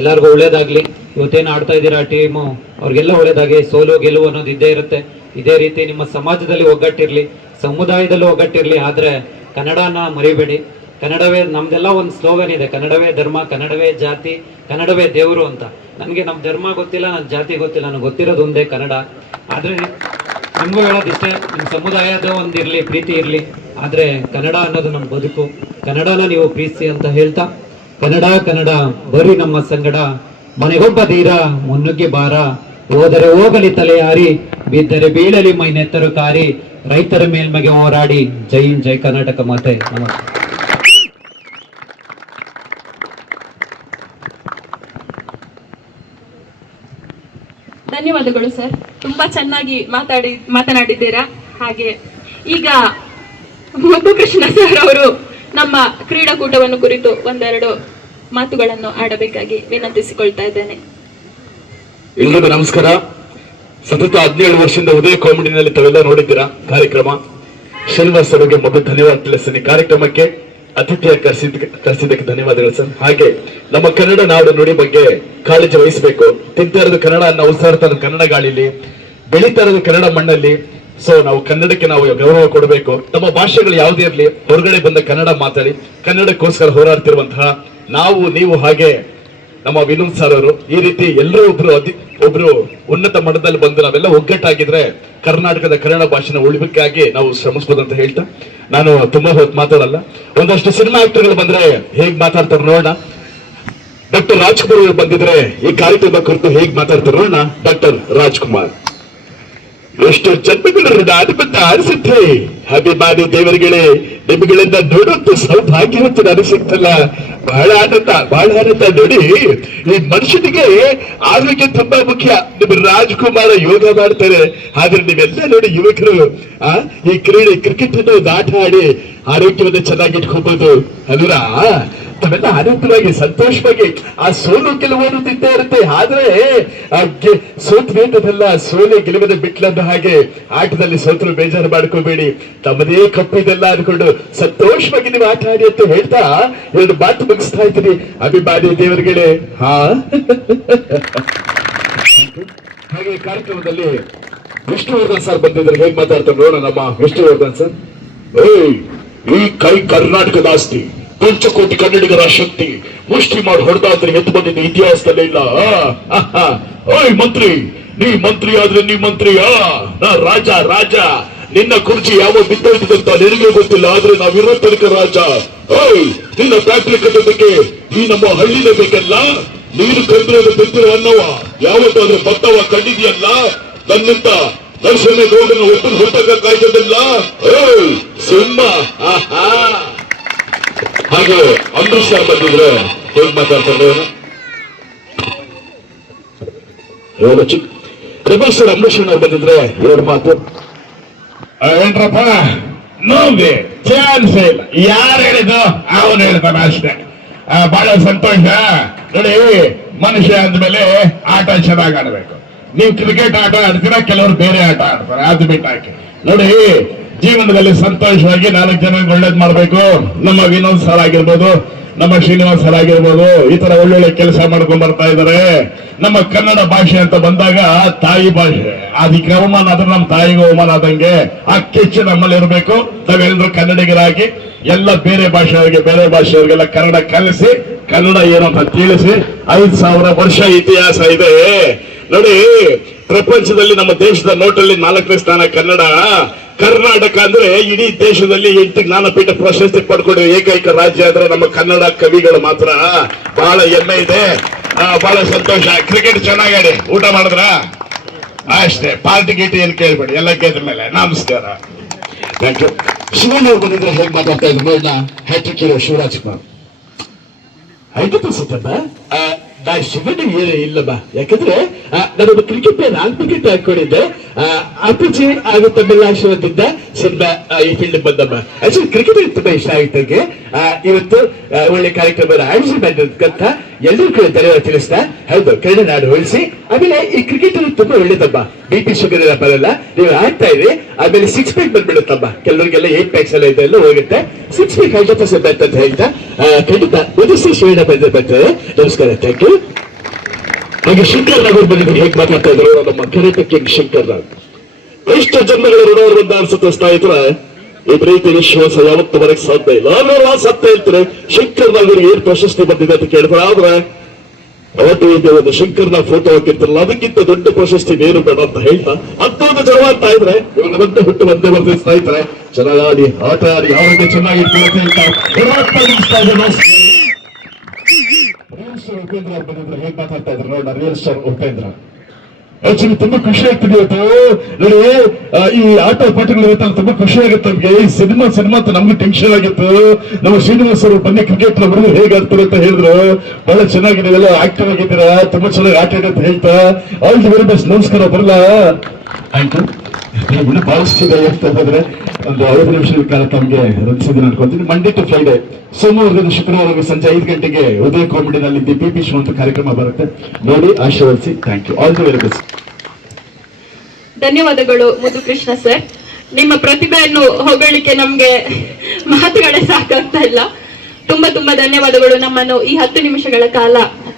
ಎಲ್ಲರಿಗೂ ಒಳ್ಳೇದಾಗ್ಲಿ. ಇವತ್ತೇನು ಆಡ್ತಾ ಇದ್ದೀರಾ ಟೀಮು, ಅವ್ರಿಗೆಲ್ಲ ಒಳ್ಳೇದಾಗಿ. ಸೋಲು ಗೆಲುವು ಅನ್ನೋದು ಇದ್ದೇ ಇರುತ್ತೆ. ಇದೇ ರೀತಿ ನಿಮ್ಮ ಸಮಾಜದಲ್ಲಿ ಒಗ್ಗಟ್ಟಿರ್ಲಿ. ಸಮುದಾಯದಲ್ಲೂ ಒಗ್ಗಟ್ಟಿರ್ಲಿ, ಆದ್ರೆ ಕನ್ನಡನ ಮರಿಬೇಡಿ. ಕನ್ನಡವೇ ನಮ್ದೆಲ್ಲ ಒಂದು ಸ್ಲೋಗನ್ ಇದೆ, ಕನ್ನಡವೇ ಧರ್ಮ, ಕನ್ನಡವೇ ಜಾತಿ, ಕನ್ನಡವೇ ದೇವರು ಅಂತ. ನನಗೆ ನಮ್ಮ ಧರ್ಮ ಗೊತ್ತಿಲ್ಲ, ನನ್ನ ಜಾತಿ ಗೊತ್ತಿಲ್ಲ, ನನಗೆ ಗೊತ್ತಿರೋದು ಒಂದೇ ಕನ್ನಡ. ಆದ್ರೆ ನಿಮಗೂ ಹೇಳೋದಿಷ್ಟೇ, ನಿಮ್ಮ ಸಮುದಾಯದ ಒಂದಿರಲಿ, ಪ್ರೀತಿ ಇರಲಿ, ಆದ್ರೆ ಕನ್ನಡ ಅನ್ನೋದು ನಮ್ಮ ಬದುಕು. ಕನ್ನಡನ ನೀವು ಪ್ರೀತಿಸಿ ಅಂತ ಹೇಳ್ತಾ, ಕನ್ನಡ ಕನ್ನಡ ಬರೀ ನಮ್ಮ ಸಂಗಡ, ಮನೆಗೊಬ್ಬ ಧೀರ ಮುನ್ನುಗ್ಗಿ ಬಾರ, ಹೋದರೆ ಹೋಗಲಿ ತಲೆ ಹಾರಿ, ಬಿದ್ದರೆ ಬೀಳಲಿ ಮೈ ನೆತ್ತರು ಕಾರಿ, ರೈತರ ಮೇಲ್ಮೆಗೆ ಹೋರಾಡಿ, ಜೈ ಹಿಂದ್, ಜೈ ಕರ್ನಾಟಕ ಮಾತೆ. ನಮಸ್ತೆ. ಧನ್ಯವಾದಗಳು ಸರ್, ತುಂಬಾ ಚೆನ್ನಾಗಿ ಮಾತನಾಡಿದ್ದೀರಾ. ಹಾಗೆ ಈಗ ಮುದ್ದುಕೃಷ್ಣ ಸರ್ ಅವರು ನಮ್ಮ ಕ್ರೀಡಾಕೂಟವನ್ನು ಕುರಿತು ಒಂದೆರಡು ಮಾತುಗಳನ್ನು ಆಡಬೇಕಾಗಿ ವಿನಂತಿಸಿಕೊಳ್ತಾ ಇದ್ದೇನೆ. ಎಲ್ಲರಿಗೂ ನಮಸ್ಕಾರ. ಸತತ 17 ವರ್ಷದಿಂದ ಉದಯ ಕಾಮಿಡಿನಲ್ಲಿ ತಾವೆಲ್ಲ ನೋಡಿದ್ದೀರಾ ಕಾರ್ಯಕ್ರಮ. ಶ್ರೀನಿವಾಸ್ ಅವರಿಗೆ ಮೊದಲು ಧನ್ಯವಾದ ತಿಳಿಸ್ತೀನಿ. ಕಾರ್ಯಕ್ರಮಕ್ಕೆ ಅತಿಥಿಯಾಗಿ ಕರೆಸಿದ್ದಕ್ಕೆ ಧನ್ಯವಾದಗಳು ಸರ್. ಹಾಗೆ ನಮ್ಮ ಕನ್ನಡ ನಾಡು ನುಡಿ ಬಗ್ಗೆ ಕಾಳಜಿ ವಹಿಸಬೇಕು. ತಿಂತಾ ಇರೋದು ಕನ್ನಡ, ನಾವು ಉಸಿರಾಡ್ತಾ ಇರೋದು ಕನ್ನಡ ಗಾಳಿಲಿ, ಬೆಳೀತಾ ಇರೋದು ಕನ್ನಡ ಮಣ್ಣಲ್ಲಿ. ಸೊ ನಾವು ಕನ್ನಡಕ್ಕೆ ನಾವು ಗೌರವ ಕೊಡಬೇಕು. ನಮ್ಮ ಭಾಷೆಗಳು ಯಾವುದೇ ಇರಲಿ, ಹೊರಗಡೆ ಬಂದ ಕನ್ನಡ ಮಾತಾಡಿ, ಕನ್ನಡಕ್ಕೋಸ್ಕರ ಹೋರಾಡ್ತಿರುವಂತಹ ನಾವು, ನೀವು, ಹಾಗೆ ನಮ್ಮ ವಿನೋದ್ ಸರ್ ಅವರು, ಈ ರೀತಿ ಎಲ್ಲರೂ ಒಬ್ರು ಉನ್ನತ ಮಟ್ಟದಲ್ಲಿ ಬಂದು ನಾವೆಲ್ಲ ಒಗ್ಗಟ್ಟಾಗಿದ್ರೆ ಕರ್ನಾಟಕದ ಕನ್ನಡ ಭಾಷೆನ ಉಳಿಬೇಕಾಗಿ ನಾವು ಶ್ರಮಿಸ್ಬೋದು ಅಂತ ಹೇಳ್ತಾ ನಾನು ತುಂಬಾ ಹೊತ್ತು ಮಾತಾಡಲ್ಲ. ಒಂದಷ್ಟು ಸಿನಿಮಾ ಆಕ್ಟರ್ಗಳು ಬಂದ್ರೆ ಹೇಗ್ ಮಾತಾಡ್ತಾರೆ ನೋಡೋಣ. ಡಾಕ್ಟರ್ ರಾಜ್ಕುಮಾರ್ ಅವರು ಬಂದಿದ್ರೆ ಈ ಕಾರ್ಯಕ್ರಮ ಕುರಿತು ಹೇಗ್ ಮಾತಾಡ್ತಾರೆ ನೋಡೋಣ. ಡಾಕ್ಟರ್ ರಾಜ್ಕುಮಾರ್. ಎಷ್ಟು ಜನ್ಮಗಳು ಅನುಬಂಧ ಅನಿಸುತ್ತೆ ಅಭಿಮಾನಿ ದೇವರುಗಳೇ, ನಿಮ್ಗಳಿಂದ ನೋಡುವಂತ ಸೌಭಾಗ್ಯವತ್ತು ಅನಿಸುತ್ತಲ್ಲ. ಬಹಳ ಆನಂದ ನೋಡಿ. ಈ ಮನುಷ್ಯನಿಗೆ ಆರೋಗ್ಯ ತುಂಬಾ ಮುಖ್ಯ. ನಿಮ್ ರಾಜ್ಕುಮಾರ ಯೋಗ ಮಾಡ್ತಾರೆ, ಆದ್ರೆ ನೀವೆಲ್ಲ ನೋಡಿ ಯುವಕರು ಈ ಕ್ರಿಕೆಟ್ ಅನ್ನು ಆಟ ಆಡಿ ಆರೋಗ್ಯವನ್ನು ಚೆನ್ನಾಗಿ ಇಟ್ಕೋಬಹುದು ಅಲ್ವಾ? ತಾವೆಲ್ಲ ಆನಂದವಾಗಿ ಸಂತೋಷವಾಗಿ, ಆ ಸೋಲು ಗೆಲುವನ್ನು ತಿಂತಾ ಇರುತ್ತೆ, ಆದ್ರೆ ಸೋತ್ವೇತದಲ್ಲ, ಸೋಲೆ ಗೆಲುವಿನ ಬಿಟ್ಲಂದ ಹಾಗೆ ಆಟದಲ್ಲಿ ಸೋತರು ಬೇಜಾರು ಮಾಡ್ಕೋಬೇಡಿ, ತಮ್ಮದೇ ಕಪ್ಪಿದೆಲ್ಲ ಅನ್ಕೊಂಡು ಸಂತೋಷವಾಗಿ ನೀವು ಆಟ ಆಡಿ ಅಂತ ಹೇಳ್ತಾ 2 ಮಾತು ಮುಗಿಸ್ತಾ ಇದ್ದೀನಿ. ಅಭಿಮಾನಿ ದೇವರುಗಳೇ. ಹಾಗೆ ಕಾರ್ಯಕ್ರಮದಲ್ಲಿ ವಿಷ್ಣುವರ್ಧನ್ ಸರ್ ಬಂದಿದ್ರೆ ಹೇಗ್ ಮಾತಾಡ್ತಾರೆ ನೋಡೋಣ. ನಮ್ಮ ವಿಷ್ಣುವರ್ಧನ್ ಸರ್. ಈ ಕೈ ಕರ್ನಾಟಕದ ಆಸ್ತಿ, ಪಂಚಕೋಟಿ ಕನ್ನಡಿಗರ ಶಕ್ತಿ, ಮುಷ್ಟಿ ಮಾಡಿ ಹೊಡೆದಾದ್ರೆ ಎತ್ತು ಬಂದಿದ್ದ ಇತಿಹಾಸದಲ್ಲೇ ಇಲ್ಲ. ಓಯ್ ಮಂತ್ರಿ, ನೀ ಮಂತ್ರಿ ಆದ್ರೆ ನೀ ಮಂತ್ರಿಯಾ? ನಾ ರಾಜ. ನಿನ್ನ ಕುರ್ಚಿ ಯಾವ ಬಿದ್ದೋಯ್ತದಂತ ನಿನಗೆ ಗೊತ್ತಿಲ್ಲ, ಆದ್ರೆ ನಾವಿರೋ ತನಕ ರಾಜ. ಓಯ್, ನಿನ್ನ ಫ್ಯಾಕ್ಟ್ರಿ ಕಟ್ಟೋದಕ್ಕೆ ಈ ನಮ್ಮ ಹಳ್ಳಿನೇ ಬೇಕಲ್ಲ. ನೀನು ಕಂಡಿರೋದು ಬಿದ್ದಿರೋ ಅನ್ನವ ಯಾವತ್ತಾದ್ರೆ ಭತ್ತವ ಕಂಡಿದೆಯಲ್ಲ. ನನ್ನಂತ ದರ್ಶನ ಗೌಡನ ಒಬ್ಬರು ಹೊರಟಾಗ ಕಾಯ್ತದಲ್ಲ. ಓಯ್ ಸಿಂಹ. ಹಾಗೆ ಅಂಬರೀಶ್ ಸರ್ ಬಂದಿದ್ರೆ ಹೇಗ್ ಮಾತಾಡ್ತಾರೆ ರಮೇಶ್ ಸರ್. ಅಂಬರೀಶ್ ಅವ್ರು ಬಂದಿದ್ರೆ 2 ಮಾತು. ಏನ್ರಪ್ಪ, ನೋವೇ ಚಾನ್ಸ್ ಇಲ್ಲ. ಯಾರು ಹೇಳಿದ್ದು ಅವನು ಹೇಳ್ತಾನೆ ಅಷ್ಟೇ. ಬಹಳ ಸಂತೋಷ ನೋಡಿ. ಮನುಷ್ಯ ಅಂದ್ಮೇಲೆ ಆಟ ಚೆನ್ನಾಗಿ ಆಡ್ಬೇಕು. ನೀವು ಕ್ರಿಕೆಟ್ ಆಟ ಆಡ್ತೀರಾ, ಕೆಲವರು ಬೇರೆ ಆಟ ಆಡ್ತಾರೆ, ಅದು ಬಿಟ್ಟಾಕಿ ನೋಡಿ. ಜೀವನದಲ್ಲಿ ಸಂತೋಷವಾಗಿ 4 ಜನಕ್ಕೆ ಒಳ್ಳೇದ್ ಮಾಡ್ಬೇಕು. ನಮ್ಮ ವಿನೋದ್ ಸರ್ ಆಗಿರ್ಬೋದು, ನಮ್ಮ ಶ್ರೀನಿವಾಸ್ ಸರ್ ಆಗಿರ್ಬೋದು, ಈ ತರ ಒಳ್ಳೊಳ್ಳೆ ಕೆಲಸ ಮಾಡ್ಕೊಂಡ್ ಬರ್ತಾ ಇದಾರೆ. ನಮ್ಮ ಕನ್ನಡ ಭಾಷೆ ಅಂತ ಬಂದಾಗ ತಾಯಿ ಭಾಷೆ, ಅದಕ್ಕೆ ಅವಮಾನ ಆದ್ರೆ ನಮ್ಮ ತಾಯಿಗೆ ಅವಮಾನ ಆದಂಗೆ ಆ ಕೆಚ್ಚು ನಮ್ಮಲ್ಲಿ ಇರಬೇಕು. ತಾವೆಲ್ಲರೂ ಕನ್ನಡಿಗರಾಗಿ ಎಲ್ಲ ಬೇರೆ ಭಾಷೆಯವರಿಗೆಲ್ಲ ಕನ್ನಡ ಕಲಿಸಿ, ಕನ್ನಡ ಏನು ಅಂತ ತಿಳಿಸಿ. 5000 ವರ್ಷ ಇತಿಹಾಸ ಇದೆ ನೋಡಿ. ಪ್ರಪಂಚದಲ್ಲಿ ನಮ್ಮ ದೇಶದ ನೋಟಲ್ಲಿ 4ನೇ ಸ್ಥಾನ ಕನ್ನಡ. ಕರ್ನಾಟಕ ಅಂದ್ರೆ ಇಡೀ ದೇಶದಲ್ಲಿ 8 ಜ್ಞಾನಪೀಠ ಪ್ರಶಸ್ತಿ ಪಡ್ಕೊಂಡಿರೋ ಏಕೈಕ ರಾಜ್ಯ ಅಂದ್ರೆ ನಮ್ಮ ಕನ್ನಡ ಕವಿಗಳು ಮಾತ್ರ. ಬಹಳ ಹೆಮ್ಮೆ ಇದೆ, ಬಹಳ ಸಂತೋಷ. ಕ್ರಿಕೆಟ್ ಚೆನ್ನಾಗಿ ಆಡಿ, ಊಟ ಮಾಡಿದ್ರ ಅಷ್ಟೇ. ಪಾರ್ಟಿ ಗೀಟಿ ಏನ್ ಕೇಳ್ಬೇಡಿ, ಎಲ್ಲ ಗೆದ್ದ ಮೇಲೆ. ನಮಸ್ಕಾರ. Thank you. ಶಿವಣ್ಣ ಅವ್ರು ಬಂದಿದ್ರೆ ಹೇಗ್ ಮಾತಾಡ್ತಾ ಇದ್ರು ನೋಡೋಣ. Hattrick hero Shivaraj Kumar. ಆಯ್ತು ಸುತ್ತಪ್ಪ, ನಾ ಶಿವಣ್ಣ ಏನೇ ಇಲ್ಲಮ್ಮ. ಯಾಕಂದ್ರೆ ನಾನೊಬ್ಬ ಕ್ರಿಕೆಟ್ ವಿಕೆಟ್ ಹಾಕೊಂಡಿದ್ದೆ. ಅಪ್ಪಾಜಿ ಹಾಗೂ ತಮ್ಮೆಲ್ಲ ಆಶೀರ್ವಾದದಿಂದ ಸಿನಿಮಾ ಈ ಫೀಲ್ಡ್ ಬಂದಮ್ಮ. ಆಕ್ಚುಲಿ ಕ್ರಿಕೆಟ್ ತುಂಬಾ ಇಷ್ಟ ಆಗಿತ್ತಂಗೆ. ಇವತ್ತು ಒಳ್ಳೆ ಕಾರ್ಯಕ್ರಮ ಆಯೋಜನೆ ಮಾಡಿರೋದಕ್ಕಂತ ಎಲ್ಲರೂ ಕೂಡ ಧನ್ಯವಾದ ತಿಳಿಸ್ತಾ, ಹೌದು ಕನ್ನಡ ನಾಡು ಉಳಿಸಿ. ಆಮೇಲೆ ಈ ಕ್ರಿಕೆಟ್ ತುಂಬಾ ಒಳ್ಳೇದಮ್ಮ. BP ಶುಗರ್ ಎಲ್ಲ ಬರಲ್ಲ, ನೀವು ಆಡ್ತಾ ಇರಿ. ಆಮೇಲೆ 6 ಪ್ಯಾಕ್ ಬಂದ್ಬಿಡುತ್ತಮ್ಮ. ಕೆಲವರಿಗೆಲ್ಲ 8 ಪ್ಯಾಕ್ಸ್ ಎಲ್ಲ ಇದೆಲ್ಲ ಹೋಗುತ್ತೆ. 6 ಪ್ಯಾಕ್ 100% ಅಂತ ಹೇಳ್ತಾ ಖಂಡಿತ ಉದಿಸಿ ಶಿವಣ್ಣ ಬರ್ತಾರೆ. ನಮಸ್ಕಾರ, ಥ್ಯಾಂಕ್ ಯು. ಹಾಗೆ ಶಂಕರ್ ನಾಗ್ ಬಂದಿದ್ದು ಹೇಗ್ ಮಾತಾಡ್ತಾ ಇದ್ರು ನಮ್ಮ ಕರೆಕ್ಟ್ ಕಿಂಗ್ ಶಂಕರ್ ನಾಗ್. ಎಷ್ಟು ಜನ್ಮಗಳ ಋಣವನ್ನು ಅನ್ಸುತ್ತೆ ಸ್ನೇಹಿತರೆ. ಈ ಪ್ರೀತಿ ವಿಶ್ವಾಸ ಯಾವತ್ತು ಬರಕ್ ಸಾಧ್ಯ ಇಲ್ಲ. ಆಮೇಲೆ ಸತ್ಯ ಹೇಳ್ತಾರೆ ಶಂಕರ್ನಾಗ್ ಏನ್ ಪ್ರಶಸ್ತಿ ಬಂದಿದೆ ಅಂತ ಕೇಳಿದ್ರೆ, ಆದ್ರೆ ಅವತ್ತು ಒಂದು ಶಂಕರ್ನ ಫೋಟೋ ಹಾಕಿರ್ತಾರಲ್ಲ ಅದಕ್ಕಿಂತ ದೊಡ್ಡ ಪ್ರಶಸ್ತಿ ಏನು ಬೇಡ ಅಂತ ಹೇಳ್ತಾ ಹತ್ತೊಂದು ಜನ ಅಂತ ಇದ್ರೆ ಇವಾಗ ಮತ್ತೆ ಹುಟ್ಟು ಬಂದೇ ಬರ್ತಾ ಸ್ನೇಹಿತರೆ, ಚೆನ್ನಾಗಿ ಆಟ ಆಡಿ ಆರೋಗ್ಯ ಚೆನ್ನಾಗಿರ್ತೀವಿ ಅಂತ ಹೇಳ್ತಾ ಉಪೇಂದ್ರ ಅವ್ರು ಬಂದಿದ್ರು, ಹೇಗ್ ಮಾತಾಡ್ತಾ ಇದ್ರು ನೋಡ ರಿಯಲ್ ಸ್ಟಾರ್ ಉಪೇಂದ್ರ. ಆಕ್ಚುಲಿ ತುಂಬಾ ಖುಷಿ ಆಗ್ತದೆ ಇವತ್ತು ನೋಡಿ, ಈ ಆಟ ಪಾಠಗಳು ಇರುತ್ತಲ್ಲ ತುಂಬಾ ಖುಷಿ ಆಗುತ್ತೆ ನಮ್ಗೆ. ಈ ಸಿನಿಮಾ ಅಂತ ನಮ್ಗೆ ಟೆನ್ಷನ್ ಆಗಿತ್ತು. ನಮ್ಮ ಶ್ರೀನಿವಾಸ್ ಅವರು ಬನ್ನಿ ಕ್ರಿಕೆಟ್ ಹುಡುಗರು ಹೇಗಾಗ್ತಾರೆ ಅಂತ ಹೇಳಿದ್ರು. ಬಹಳ ಚೆನ್ನಾಗಿದೆ, ಎಲ್ಲ ಆಕ್ಟಿವ್ ಆಗಿದ್ದೀರಾ, ತುಂಬಾ ಚೆನ್ನಾಗಿ ಆಟ ಇದೆ ಅಂತ ಹೇಳ್ತಾ ಆಲ್ ದಿ ವೆರಿ ಬೆಸ್ಟ್. ನಮಸ್ಕಾರ, ಬರಲ್ಲ ಆಯ್ತು. ಇನ್ನು ಬಹಳಷ್ಟು ಇದೆ ಅಂತ ಹೇಳಿದ್ರೆ ಒಂದು 5 ನಿಮಿಷದ ಕಾಲ ತಮಗೆ ರಚಿಸಿದ್ದೀನಿ ಅನ್ಕೊಂತೀನಿ. ಮಂಡೇ ಟು ಫ್ರೈಡೆ, ಸೋಮವಾರದಿಂದ ಶುಕ್ರವಾರ ಸಂಜೆ 5 ಗಂಟೆಗೆ ಉದಯ ಕಾಮಿಡಿನಲ್ಲಿ PP ಶೋ ಅಂತ ಕಾರ್ಯಕ್ರಮ ಬರುತ್ತೆ. ನೋಡಿ ಆಶೀರ್ವದಿಸಿ. Thank you, all the very best. ಧನ್ಯವಾದಗಳು ಮುದ್ದು ಕೃಷ್ಣ ಸರ್. ನಿಮ್ಮ ಪ್ರತಿಭೆಯನ್ನು ಹೊಗಳಿಕೆ ನಮ್ಗೆ ಮಾತುಗಳೇ ಸಾಕಾಗ್ತಾ ಇಲ್ಲ. ತುಂಬಾ ಧನ್ಯವಾದಗಳು. ನಮ್ಮನ್ನು ಈ 10 ನಿಮಿಷಗಳ ಕಾಲ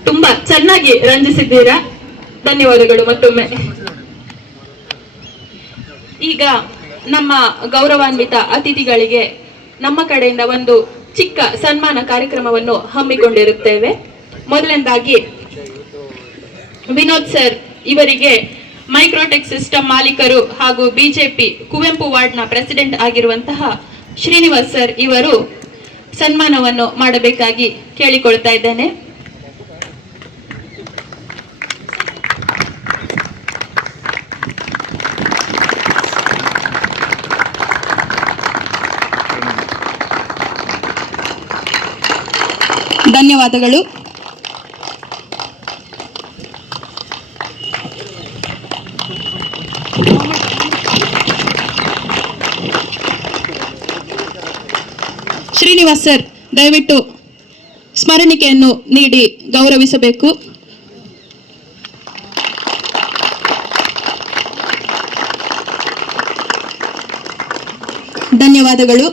ತುಂಬಾ ಚೆನ್ನಾಗಿ ರಂಜಿಸಿದ್ದೀರಾ. ಧನ್ಯವಾದಗಳು ಮತ್ತೊಮ್ಮೆ. ಈಗ ನಮ್ಮ ಗೌರವಾನ್ವಿತ ಅತಿಥಿಗಳಿಗೆ ನಮ್ಮ ಕಡೆಯಿಂದ ಒಂದು ಚಿಕ್ಕ ಸನ್ಮಾನ ಕಾರ್ಯಕ್ರಮವನ್ನು ಹಮ್ಮಿಕೊಂಡಿರುತ್ತೇವೆ. ಮೊದಲನೇದಾಗಿ ವಿನೋದ್ ಸರ್ ಇವರಿಗೆ ಮೈಕ್ರೋಟೆಕ್ ಸಿಸ್ಟಮ್ ಮಾಲೀಕರು ಹಾಗೂ ಬಿಜೆಪಿ ಕುವೆಂಪು ವಾರ್ಡ್ನ ಪ್ರೆಸಿಡೆಂಟ್ ಆಗಿರುವಂತಹ ಶ್ರೀನಿವಾಸ್ ಸರ್ ಇವರು ಸನ್ಮಾನವನ್ನು ಮಾಡಬೇಕಾಗಿ ಕೇಳಿಕೊಳ್ತಾ ಇದ್ದೇನೆ. ಧನ್ಯವಾದಗಳು. ಶ್ರೀನಿವಾಸ್ ಸರ್ ದಯವಿಟ್ಟು ಸ್ಮರಣಿಕೆಯನ್ನು ನೀಡಿ ಗೌರವಿಸಬೇಕು. ಧನ್ಯವಾದಗಳು.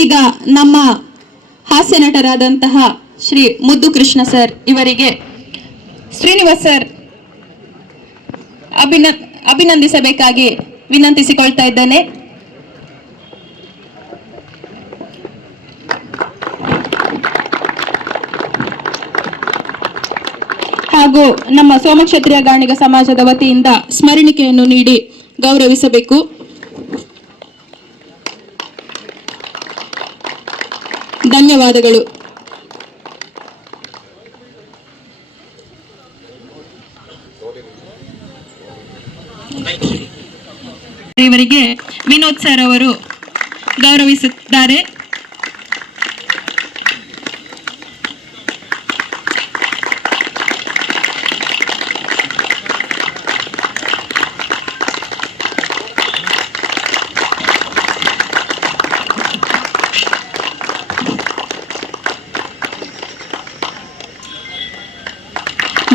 ಈಗ ನಮ್ಮ ಹಾಸ್ಯ ನಟರಾದಂತಹ ಶ್ರೀ ಮುದ್ದು ಕೃಷ್ಣ ಸರ್ ಇವರಿಗೆ ಶ್ರೀನಿವಾಸ್ ಸರ್ ಅಭಿನಂದಿಸಬೇಕಾಗಿ ವಿನಂತಿಸಿಕೊಳ್ತಾ ಇದ್ದೇನೆ. ಹಾಗೂ ನಮ್ಮ ಸೋಮಕ್ಷತ್ರಿಯ ಗಾಣಿಗ ಸಮಾಜದ ವತಿಯಿಂದ ಸ್ಮರಣಿಕೆಯನ್ನು ನೀಡಿ ಗೌರವಿಸಬೇಕು. ಧನ್ಯವಾದಗಳು. ಇವರಿಗೆ ವಿನೋದ್ ಸರ್ ಅವರು ಗೌರವಿಸುತ್ತಾರೆ.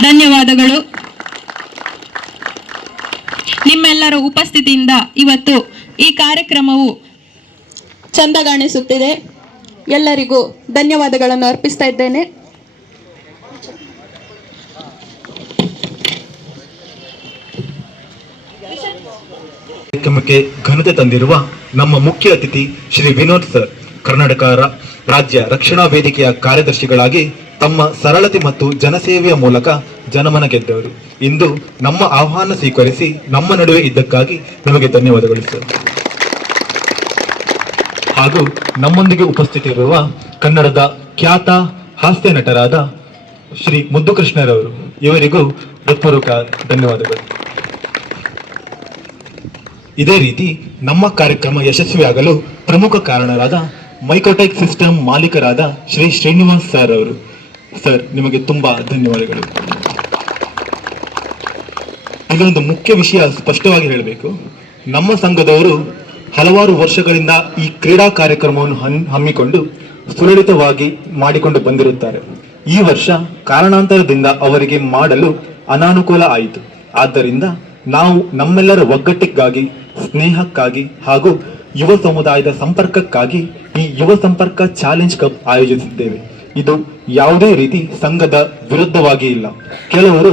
ಧನ್ಯವಾದಗಳು. ನಿಮ್ಮೆಲ್ಲರ ಉಪಸ್ಥಿತಿಯಿಂದ ಇವತ್ತು ಈ ಕಾರ್ಯಕ್ರಮವು ಚಂದ ಕಾಣಿಸುತ್ತಿದೆ. ಎಲ್ಲರಿಗೂ ಧನ್ಯವಾದಗಳನ್ನು ಅರ್ಪಿಸ್ತಾ ಇದ್ದೇನೆ. ಕಾರ್ಯಕ್ರಮಕ್ಕೆ ಘನತೆ ತಂದಿರುವ ನಮ್ಮ ಮುಖ್ಯ ಅತಿಥಿ ಶ್ರೀ ವಿನೋದ್ ಸರ್, ಕರ್ನಾಟಕ ರಾಜ್ಯ ರಕ್ಷಣಾ ವೇದಿಕೆಯ ಕಾರ್ಯದರ್ಶಿಗಳಾಗಿ ತಮ್ಮ ಸರಳತೆ ಮತ್ತು ಜನಸೇವೆಯ ಮೂಲಕ ಜನಮನ ಗೆದ್ದವರು. ಇಂದು ನಮ್ಮ ಆಹ್ವಾನ ಸ್ವೀಕರಿಸಿ ನಮ್ಮ ನಡುವೆ ಇದ್ದಕ್ಕಾಗಿ ನಿಮಗೆ ಧನ್ಯವಾದಗಳು ಸರ್. ಹಾಗೂ ನಮ್ಮೊಂದಿಗೆ ಉಪಸ್ಥಿತರಿರುವ ಕನ್ನಡದ ಖ್ಯಾತ ಹಾಸ್ಯ ನಟರಾದ ಶ್ರೀ ಮುದ್ದು ಕೃಷ್ಣರವರು, ಇವರಿಗೂ ಹೃತ್ಪೂರ್ವಕ ಧನ್ಯವಾದಗಳು. ಇದೇ ರೀತಿ ನಮ್ಮ ಕಾರ್ಯಕ್ರಮ ಯಶಸ್ವಿಯಾಗಲು ಪ್ರಮುಖ ಕಾರಣರಾದ ಮೈಕ್ರೋಟೆಕ್ ಸಿಸ್ಟಮ್ ಮಾಲೀಕರಾದ ಶ್ರೀ ಶ್ರೀನಿವಾಸ್ ಸರ್ ಅವರು. ಸರ್, ನಿಮಗೆ ತುಂಬಾ ಧನ್ಯವಾದಗಳು. ಇದೊಂದು ಮುಖ್ಯ ವಿಷಯ ಸ್ಪಷ್ಟವಾಗಿ ಹೇಳಬೇಕು. ನಮ್ಮ ಸಂಘದವರು ಹಲವಾರು ವರ್ಷಗಳಿಂದ ಈ ಕ್ರೀಡಾ ಕಾರ್ಯಕ್ರಮವನ್ನು ಹಮ್ಮಿಕೊಂಡು ಸುಲಲಿತವಾಗಿ ಮಾಡಿಕೊಂಡು ಬಂದಿರುತ್ತಾರೆ. ಈ ವರ್ಷ ಕಾರಣಾಂತರದಿಂದ ಅವರಿಗೆ ಮಾಡಲು ಅನಾನುಕೂಲ ಆಯಿತು. ಆದ್ದರಿಂದ ನಾವು ನಮ್ಮೆಲ್ಲರ ಒಗ್ಗಟ್ಟಿಗಾಗಿ, ಸ್ನೇಹಕ್ಕಾಗಿ ಹಾಗೂ ಯುವ ಸಮುದಾಯದ ಸಂಪರ್ಕಕ್ಕಾಗಿ ಈ ಯುವ ಸಂಪರ್ಕ ಚಾಲೆಂಜ್ ಕಪ್ ಆಯೋಜಿಸಿದ್ದೇವೆ. ಇದು ಯಾವುದೇ ರೀತಿ ಸಂಘದ ವಿರುದ್ಧವಾಗಿ ಇಲ್ಲ. ಕೆಲವರು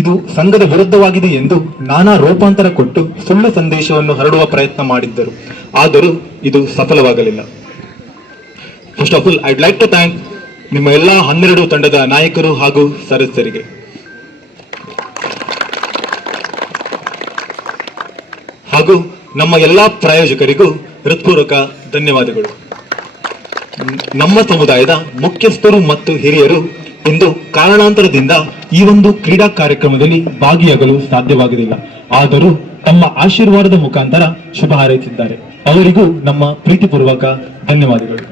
ಇದು ಸಂಘದ ವಿರುದ್ಧವಾಗಿದೆ ಎಂದು ನಾನಾ ರೂಪಾಂತರ ಕೊಟ್ಟು ಸುಳ್ಳು ಸಂದೇಶವನ್ನು ಹರಡುವ ಪ್ರಯತ್ನ ಮಾಡಿದ್ದರು. ಆದರೂ ಇದು ಸಫಲವಾಗಲಿಲ್ಲ. First of all I'd like to thank ನಿಮ್ಮ ಎಲ್ಲ 12 ತಂಡದ ನಾಯಕರು ಹಾಗೂ ಸದಸ್ಯರಿಗೆ. ಹಾಗೂ ನಮ್ಮ ಎಲ್ಲ ಪ್ರಾಯೋಜಕರಿಗೂ ಹೃತ್ಪೂರ್ವಕ ಧನ್ಯವಾದಗಳು. ನಮ್ಮ ಸಮುದಾಯದ ಮುಖ್ಯಸ್ಥರು ಮತ್ತು ಹಿರಿಯರು ಇಂದು ಕಾರಣಾಂತರದಿಂದ ಈ ಒಂದು ಕ್ರೀಡಾ ಕಾರ್ಯಕ್ರಮದಲ್ಲಿ ಭಾಗಿಯಾಗಲು ಸಾಧ್ಯವಾಗಲಿಲ್ಲ. ಆದರೂ ತಮ್ಮ ಆಶೀರ್ವಾದದ ಮುಖಾಂತರ ಶುಭ ಹಾರೈಸಿದ್ದಾರೆ. ಅವರಿಗೂ ನಮ್ಮ ಪ್ರೀತಿಪೂರ್ವಕ ಧನ್ಯವಾದಗಳು.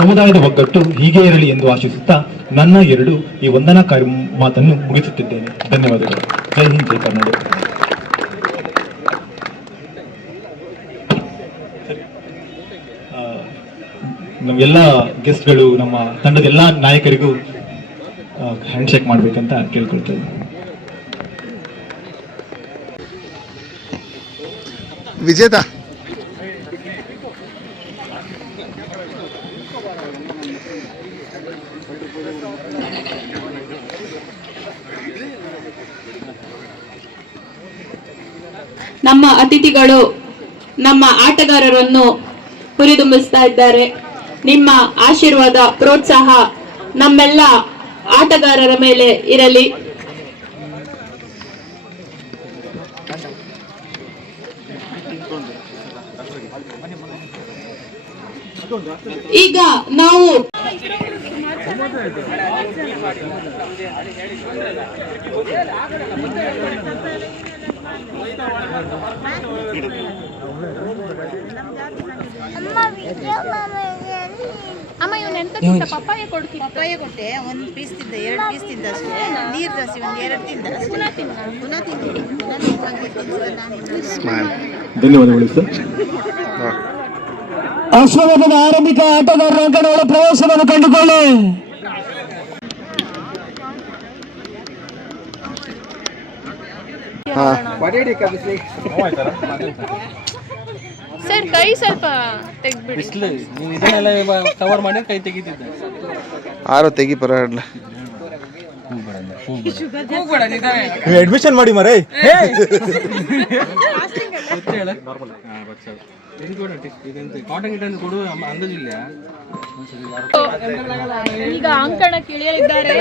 ಸಮುದಾಯದ ಒಗ್ಗಟ್ಟು ಹೀಗೆ ಇರಲಿ ಎಂದು ಆಶಿಸುತ್ತಾ ನನ್ನ ಈ ವಂದನಾ ಮಾತನ್ನು ಮುಗಿಸುತ್ತಿದ್ದೇನೆ. ಧನ್ಯವಾದಗಳು. ಜೈ ಹಿಂದ್, ಜೈ ಕರ್ನಾಟಕ. ನಮ್ಮೆಲ್ಲ ಗೆಸ್ಟ್ಗಳು, ನಮ್ಮ ತಂಡದ ಎಲ್ಲ ನಾಯಕರಿಗೂ ಹ್ಯಾಂಡ್ ಶೇಕ್ ಮಾಡ್ಬೇಕಂತ ಕೇಳ್ಕೊಳ್ತೇವೆ. ವಿಜೇತ ನಮ್ಮ ಅತಿಥಿಗಳು ನಮ್ಮ ಆಟಗಾರರನ್ನು ಹುರಿದುಂಬಿಸ್ತಾ ಇದ್ದಾರೆ. ನಿಮ್ಮ ಆಶೀರ್ವಾದ, ಪ್ರೋತ್ಸಾಹ ನಮ್ಮೆಲ್ಲ ಆಟಗಾರರ ಮೇಲೆ ಇರಲಿ. ಈಗ ನಾವು ಅಮ್ಮ ಇವನ್ ಎಂತ ತಿಂದ? ಪಪ್ಪಾಯ ಕೊಡ್ತೀನಿ. ಪಪ್ಪಾಯ ಕೊಟ್ಟೆ, 1 ಪೀಸ್ ತಿಂದ, 2 ಪೀಸ್ ತಿಂದ ಅಷ್ಟೇ. ನೀರು ದೋಸೆ 1-2 ತಿಂದ ಅಷ್ಟೇ. ಪುನಃ ತಿಂದು ಧನ್ಯವಾದಗಳು ಸರ್. ಅಶ್ವಮೇಧದ ಆರಂಭಿಕ ಆಟಗಾರರ ಅಂಕಣಗಳ ಪ್ರವೇಶವನ್ನು ಕಂಡುಕೊಳ್ಳಿ. ಸರ್ ಕೈ ಸ್ವಲ್ಪ ತೆಗ್ಬಿಡಿ. ಕವರ್ ಮಾಡಿ ಕೈ ತೆಗಿತಿದ್ದೆ. ಆರೋ ತೆಗಿ ಪರವಾಗಿಲ್ಲ. ಅಡ್ಮಿಷನ್ ಮಾಡಿ ಮರೇ. ಈಗ ಅಂಕಣಕ್ಕೆ ಇಳಿಯಲಿದ್ದಾರೆ.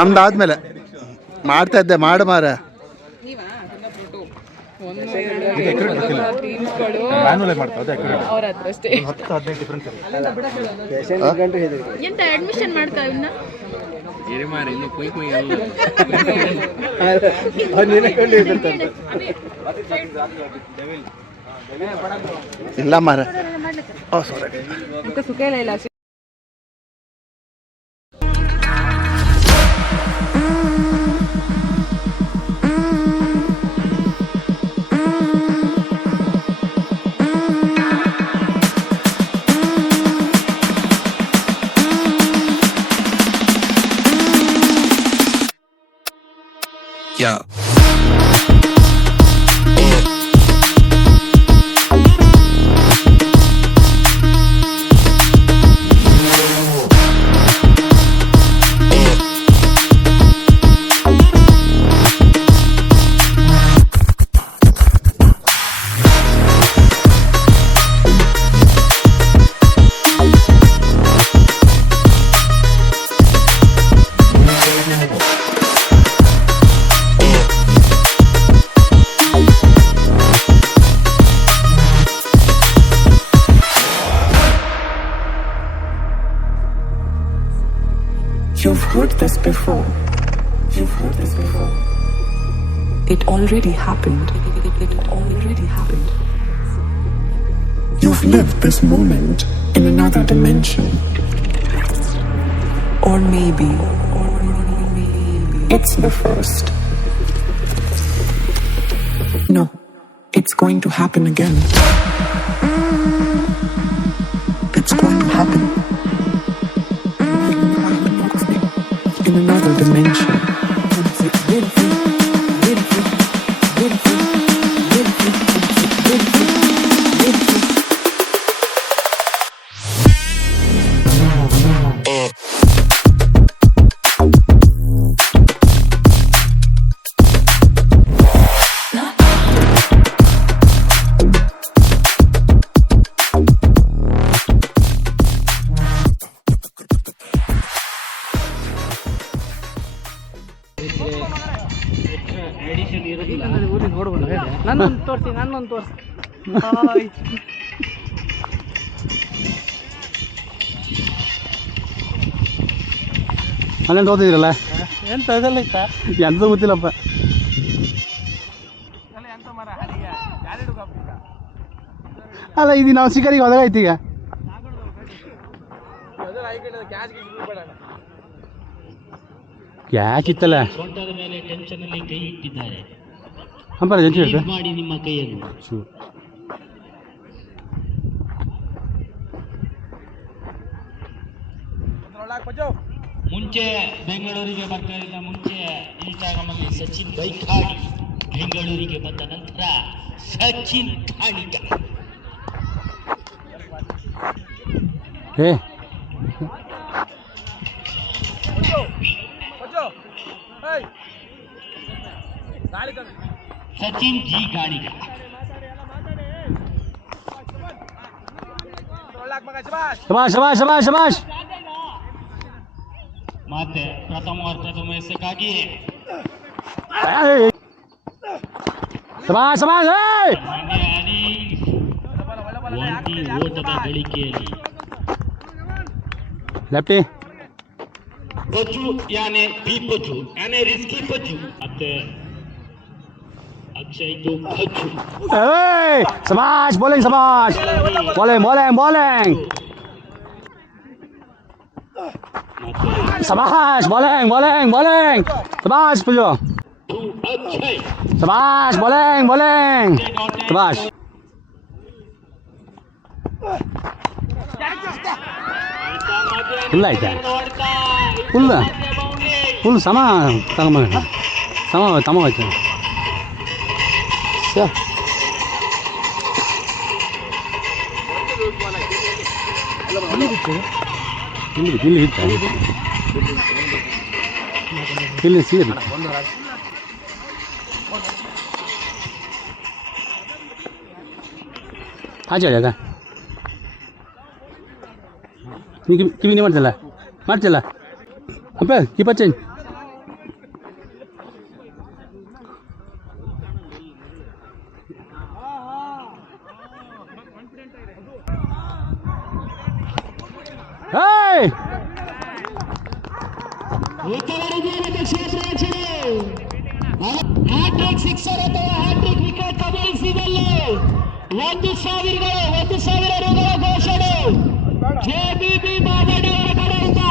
ನಮ್ದಾದ್ಮೇಲೆ ಮಾಡ್ತಾ ಇದ್ದೆ, ಮಾಡು ಮಾರ. ಎಂತ ಅಡ್ಮಿಷನ್ ಮಾಡ್ತಾ ಇನ್ನ ಇಲ್ಲ ಮಾರ. Yeah. You've heard this before. You've heard this before. It already happened. It already happened. You've lived this moment in another dimension. Or maybe it's the first. No, it's going to happen again. It's going to happen. In another dimension. ತೋರಿಸಿ ನನ್ನೊಂದು ತೋರಿಸಿ ಅಲ್ಲೇನು ಓದಿದ್ರಲ್ಲ ಎಂತ ಅದೆಲ್ಲ ಇತ್ತ ಎಂತ ಗೊತ್ತಿಲ್ಲಪ್ಪ. ಎಂತ ಮರ ಹಳಿಗೆ ಯಾರಿಡು ಅಲ್ಲ ಇದು ನಾವು ಶಿಕಾರಿಗೆ ಹೋದಾಗ ಐತಿ ಈಗ ಕ್ಯಾಚ್ ಇತ್ತಲ್ಲ ಸೊಂಟದ ಮೇಲೆ ಟೆನ್ಷನ್ ಅಲ್ಲಿ ಕೈ ಇಟ್ಟಿದ್ದಾರೆ. ಹಂಪರ ಜಂಟಿ ಮಾಡಿ ನಿಮ್ಮ ಕೈಯನ್ನು. ಮುಂಚೆ ಬೆಂಗಳೂರಿಗೆ ಬರ್ತಾ ಮುಂಚೆ ಇನ್ಸ್ಟಾಗ್ರಾಮಲ್ಲಿ ಸಚಿನ್ ಬೈಕಾಡಿ, ಬೆಂಗಳೂರಿಗೆ ಬಂದ ನಂತರ ಸಚಿನ್ ಕಾಣಿಕ. ಏ ಸಚಿನ್ ಜಿ ಗಾಣಿಗ. ಶಬಾಷ್ ಶಬಾಷ್ ಶಬಾಷ್ ಶಬಾಷ್. ಮತ್ತೆ ಪ್ರಥಮ ಎಸೆಗಾಗಿ ಶಬಾಷ್ ಶಬಾಷ್. ಒಂಟಿ ಓಟದ ಗಳಿಕೆಯಲ್ಲಿ ಲೆಫ್ಟಿ ಪಜು ಯಾನೆ ಬಿ ಪಜು ಯಾನೆ ರಿಸ್ಕಿ ಪಜು. ಮತ್ತೆ ಅಕ್ಷಯ್ ಟು ಪಜು. ಶಬಾಷ್ ಬೌಲಿಂಗ್ ಶಬಾಷ್. ಬೌಲಿಂಗ್ ಬೌಲಿಂಗ್ ಬೌಲಿಂಗ್ ಶಬಾಷ್. ಬೌಲಿಂಗ್ ಬೌಲಿಂಗ್ ಬೌಲಿಂಗ್ ಶಬಾಷ್ ಪುಜು. ಟು ಅಕ್ಷಯ್. ಶಬಾಷ್ ಬೌಲಿಂಗ್ ಬೌಲಿಂಗ್ ಶಬಾಷ್. ಫುಲ್ ಆಯ್ತಾ? ಫುಲ್ ಫುಲ್ ಸಮ ತಗೊಂಬ ಸಮ ಆಯ್ತು. ಇಲ್ಲಿ ಇತ್ತ ಇಲ್ಲಿ ಸೀರೆ ಆಚೆ ಅದ ನೀವು ಕಿವಿ ನೀವು ಮಾಡ್ತಿಲ್ಲ ಅಪ್ಪ ಕೀಪ ಚೇಂಜ್. Hey! ಹ್ಯಾಟ್ರಿಕ್ ಸಿಕ್ಸರ್ ಅಥವಾ ಹ್ಯಾಟ್ರಿಕ್ ವಿಕೆಟ್ ಗಮನಿಸಿದಲ್ಲಿ 1,000 ರುಗಳ ಘೋಷಣೆ ಜೆಬಿಬಿ ಮಾದಡಿಯವರ ಕಡೆಯಿಂದ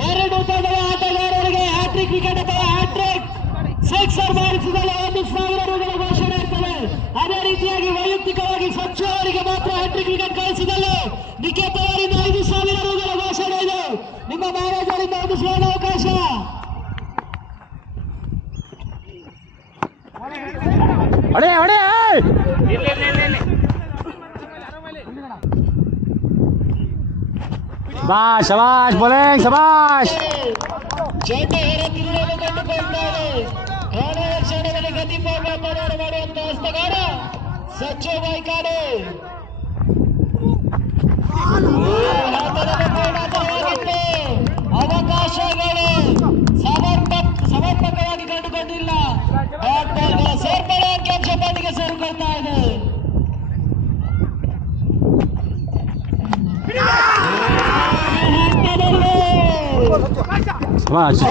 2 ತಂಡದ ಆಟಗಾರರಿಗೆ ಹ್ಯಾಟ್ರಿಕ್ ವಿಕೆಟ್ ಅಥವಾ ಹ್ಯಾಟ್ರಿಕ್ ಸಿಕ್ಸರ್ ಬಾರಿಸಿದಲ್ಲಿ 1,000 ರುಗಳ ಘೋಷಣೆ ಇರ್ತದೆ. ಅದೇ ರೀತಿಯಾಗಿ ವೈಯಕ್ತಿಕವಾಗಿ ಸಚ್ಚು ಅವರಿಗೆ ಮಾತ್ರ ಹ್ಯಾಟ್ರಿಕ್ ವಿಕೆಟ್ ಕಳಿಸಿದಲ್ಲಿ ನಿಖೇತ್ ಅವರಿಂದ 5,000 ರುಗಳ ಘೋಷಣೆ ಇದೆ. ನಿಮ್ಮ ಮ್ಯಾನೇಜರಿಂದ ಒಂದು ಸುವರ್ಣ ಅವಕಾಶ. ಹೊಡೆ ಹೊಡೆ. ಶಬಾಷ್ ಶಬಾಷ್ ಬೌಲಿಂಗ್ ಶಬಾಷ್. ಚೆಂಡು ಹೊರ ತಿರುಳನ್ನು ಕಂಡುಕೊಳ್ತಾರೆ. ಕೊನೆಯ ಕ್ಷಣದಲ್ಲಿ ಗತಿ ಮಾಡುವಂತ ಹಸ್ತಗಾರ ಸಚ್ಚು ಬೈಕಾಡೆ. ಅವಕಾಶಗಳು ಸಮರ್ಪಕವಾಗಿ ಕಂಡುಕೊಂಡಿಲ್ಲ. ಸೇರ್ಪಡೆ ಅಂಕಿಅಂಶ ಪಟ್ಟಿಗೆ ಸೇರಿಕೊಳ್ತಾ ಇದೆ. ಶಬಾಷ್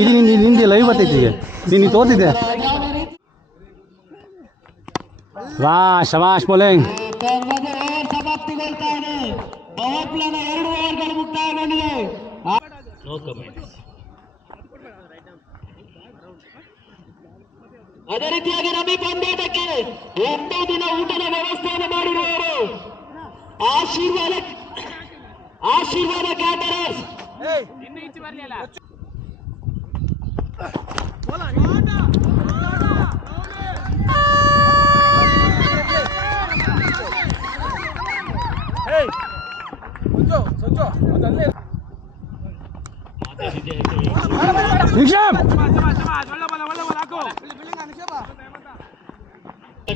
ಇದು ನಿಂದೆ ಲೈವ್ ಬರ್ತೈತಿ ಈಗ ನೀನು ತೋರ್ತಿದ್ದೆ. ವಾ ಶಬಾಷ್ ಬೌಲಿಂಗ್. ಸಮಾಪ್ತಿಗೊಳ್ತಾ ಇದೆ. ಬಹುಪ್ಲನ 2 ಓವರ್ಗಳು ಮುಕ್ತಾಯಗೊಂಡಿದೆ. No comments. ಅದೇ ರೀತಿಯಾಗಿ ರವಿ ಪಂದ್ಯಾಟಕ್ಕೆ 1 ದಿನ ಊಟದ ವ್ಯವಸ್ಥೆಯನ್ನು ಮಾಡಿರುವವರು ಆಶೀರ್ವಾದ ಕ್ಯಾಟರರ್ಸ್.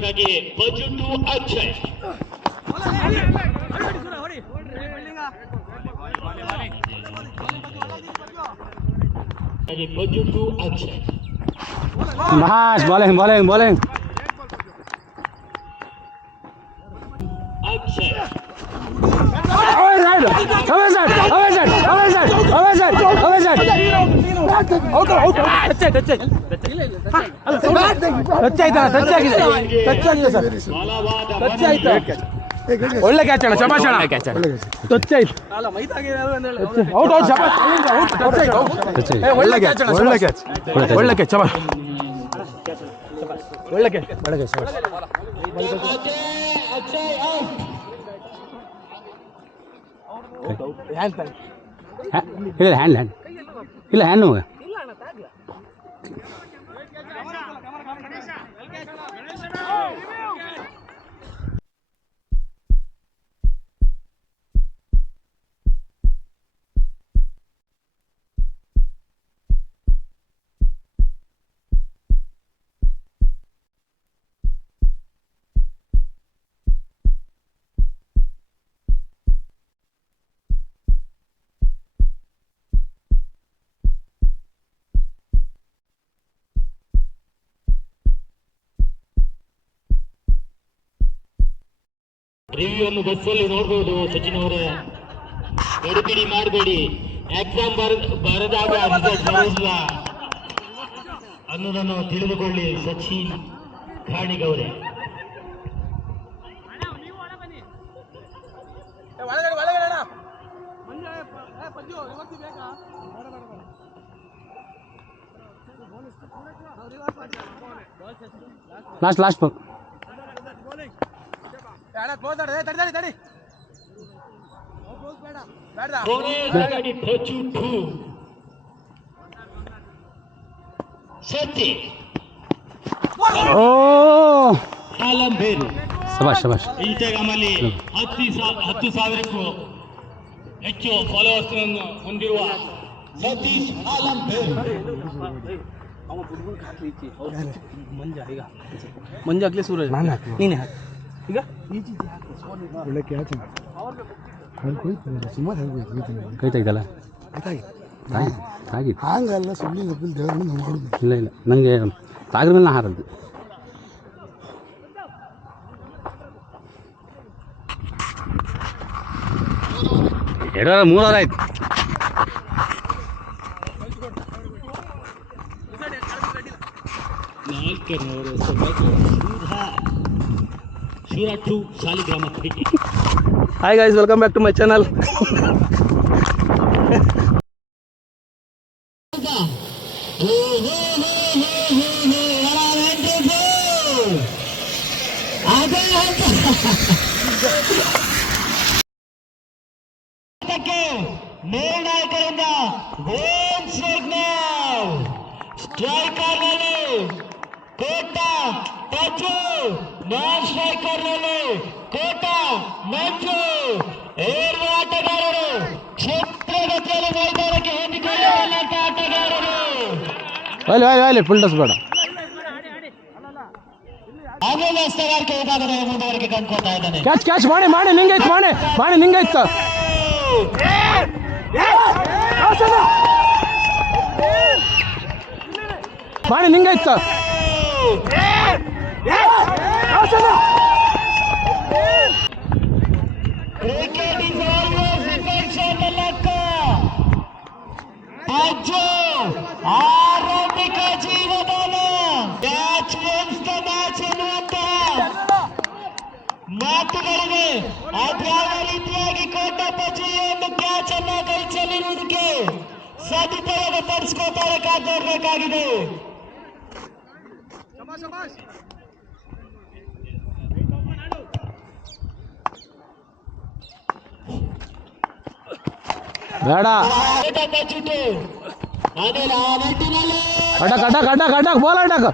ಅದಕ್ಕಾಗಿ budget Akshay budget Akshay bowling Akshay ಒಳ್ಳೆ ಕ್ಯಾಚ್ ಅಣ್ಣ, ಶಬಾಷ್ ಅಣ್ಣ. ಟಚ್ ಆಯ್ತು, ಔಟ್ ಔಟ್, ಶಬಾಷ್, ಒಳ್ಳೆ ಕ್ಯಾಚ್ ಅಣ್ಣ, ಒಳ್ಳೆ ಕ್ಯಾಚ್, ಒಳ್ಳೆ ಕ್ಯಾಚ್, ಶಬಾಷ್, ಒಳ್ಳೆ ಕ್ಯಾಚ್, ಒಳ್ಳೆ ಕ್ಯಾಚ್, ಶಬಾಷ್. ಇಲ್ಲ ಹ್ಯಾಂಡ್ ಇಲ್ಲ ಹ್ಯಾಂಡ್ ಹೋಗ. ರಿವ್ಯೂ ಅನ್ನು ಬಸ್ಸಲ್ಲಿ ನೋಡ್ಬೋದು. ಸಚಿನ್ ಅವರೇ, ಗಡಿಬಿಡಿ ಮಾಡಬೇಡಿ. ಎಕ್ಸಾಮ್ ಬರೆದಾಗ ರಿಸಲ್ಟ್ ಬರೋದಿಲ್ಲ ಅನ್ನೋದನ್ನು ತಿಳಿದುಕೊಳ್ಳಿ. ಸಚಿನ್ ಘಾಣಿಗೌರೆ, ಲಾಸ್ಟ್ ಸತ್ಯ ಶಬಾಷ್ ಶಬಾಷ್. ಇನ್ಸ್ಟಾಗ್ರಾಮಲ್ಲಿ 10,000ಕ್ಕೂ ಹೆಚ್ಚು ಫಾಲೋವರ್ಸ್ ಹೊಂದಿರುವ ಸತೀಶ್ ಆಲಂಬೇರ್. ಮಂಜು ಹಾಕ್ಲಿ, ಸೂರಜ್ ನೀನೇ ಹಾಕಿ. ಈಗ ಒಳ್ಳೆ ಕ್ಯಾಚ್, ಸುಮಾರು ಕೈ ತೆಗ್ದಲ್ಲ, ಆಗಿತ್ತು ಹಂಗಲ್ಲ, ಸುಳ್ಳಿನ ಮಾಡೋದು ಇಲ್ಲ ಇಲ್ಲ, ನನಗೆ ತಾಗ್ರ ಮೇಲೆ ಹಾರದ್ದು. ಎರಡು 3 ಅವರ್ ಆಯ್ತು. Shaligrama cricket. Hi guys, welcome back to my channel. ನಿರ್ಣಾಯಕರಿಂದ ಸ್ಟ್ರೈಕರ್ನಲ್ಲಿ ಕೋಟ ಟಚು, ನಾನ್ ಸ್ಟ್ರೈಕರ್ನಲ್ಲಿ ಕೋಟ ನಂಚು. ಏಳು ಆಟಗಾರರು ಕ್ಷೇತ್ರಗತಿಯಲ್ಲಿ ಮೈದಾನಕ್ಕೆ ಹೊಂದಿಕೊಳ್ಳುವಂತ ಆಟಗಾರರು. ಫುಲ್ ಟಸ್ ಬೇಡ. ಅನುವಸ್ತಗಾರಿಕೆ ವಿಭಾಗದ ಮುಂದುವರೆಗೆ ಕಂಡ್ಕೊಳ್ತಾ ಇದ್ದಾನೆ. ಕ್ಯಾಚ್ ಮಾಡಿ ನಿಂಗಾಯ್ತು, ಮಾಡಿ ನಿಂಗಾಯ್ತು. ಮಾಡಿ ನಿಂಗಾಯ್ತು. Cricket is always defence on the luck. ಆರಂಭಿಕ ಜೀವದಾನ, ಮ್ಯಾಚ್ ವಿನ್ಸ್ ದ ಮ್ಯಾಚ್ ಎನ್ನುವಂತಹ ಮಾತುಗಳಿವೆ. ಅದ್ಯಾವ ರೀತಿಯಾಗಿ ಕೋಟಪ್ಪಜ್ಜಿ ಒಂದು ಕ್ಯಾಚ್ ಅನ್ನ ಕೈಚಲ್ಲಿರುವುದಕ್ಕೆ ಸಾಧ್ಯತೆಯನ್ನು ಪಡಿಸ್ಕೋತಾರೆ, ಕಾದೋರ್ಬೇಕಾಗಿದೆ. ಬೇಡ, ಕೋಟಪ್ಪಜ್ಜಿಟ್ಟು ಆಮೇಲೆ ಆ ನಿಟ್ಟಿನಲ್ಲಿ ಅಡ್ಡಕ್ ಬಾಲ್ ಅಡ್ಡಕ್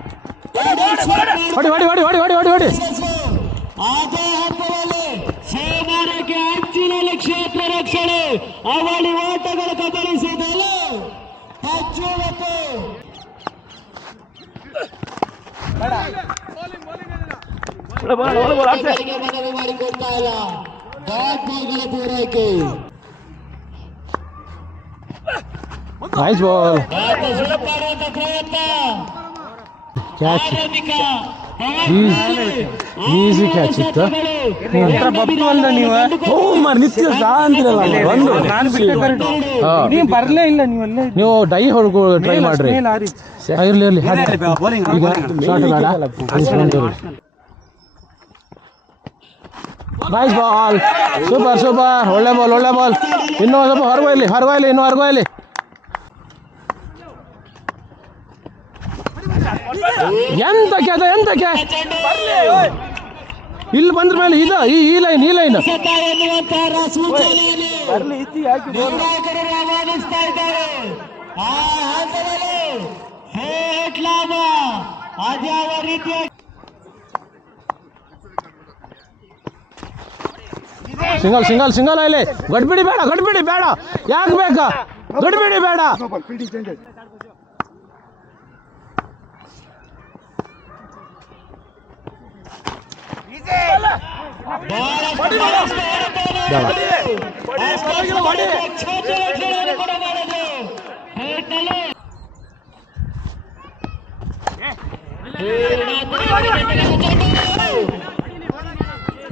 ಹೊಡಿ. ಅದೇ ಹಂತದಲ್ಲಿ ಸೇನಾರಕ್ಕೆ ಅಂಚಿನಲ್ಲಿ ಕ್ಷೇತ್ರ ರಕ್ಷಣೆ, ಅವಳಿ ಓಟಗಳು ಕಬಳಿಸಿದಲು ಟಚ್ಚು ಮತ್ತು ಆಟಗಾರರಿಗೆ ಮನವಿ ಮಾಡಿಕೊಡ್ತಾ ಇಲ್ಲ. ಡಾಟ್ ಬಾಲ್ಗಳ ಪೂರೈಕೆ. Nice ball. ಸುಲಭವಾದ ಪ್ರಯತ್ನ. ಕ್ಯಾಚ್, ಆರಂಭಿಕ ಈಸಿ ಕ್ಯಾಚ್ ಇತ್ತು. ಬಪ್ಪು ಅಲ್ಲ ನೀವು ನಿತ್ಯ ಅಂತಿರಲ್ಲ ಒಂದು ನೀವು ಬರಲೇ ಇಲ್ಲ. ನೀವು ಡೈ ಹೊಡ್ಕೊ ಟ್ರೈ ಮಾಡ್ರಿ. ಇರ್ಲಿ ಇರ್ಲಿ. ಈಗ ಶಾರ್ಟ್ ಬೇಡ. Nice ball. Super super. ಒಳ್ಳೆ ಬಾಲ್ ಒಳ್ಳೆ ಬಾಲ್. ಇನ್ನೂ ಸ್ವಲ್ಪ ಹೊರಗೋಯ್ಲಿ ಹೊರಗೋಯ್ಲಿ ಇನ್ನೂ ಹೊರಗೋಯ್ಲಿ. ಎಂತಕ್ಕೆ ಅದು ಎಂತಕ್ಕೆ ಇಲ್ಲಿ ಬಂದ್ರ ಮೇಲೆ ಇದು ಈ ಲೈನ್ ಎನ್ನುವಂತಹ ಸೂಚನೆಯನ್ನು ನಿರ್ಣಾಯಕರು ಆಹ್ವಾನಿಸ್ತಾ ಇದ್ದಾರೆ. ಆ ಹಂತದಲ್ಲಿ ಹೇಟ್ ಲಾಭ ಅದ್ಯಾವ ರೀತಿಯ ಸಿಂಗಲ್ ಸಿಂಗಲ್ ಸಿಂಗಲ್ ಅಲ್ಲಿ ಗಡ್ಬಿಡಿ ಬೇಡ ಗಡ್ಬಿಡಿ ಬೇಡ. ಯಾಕೆ ಬೇಕಾ ಗಡ್ಬಿಡಿ ಬೇಡ.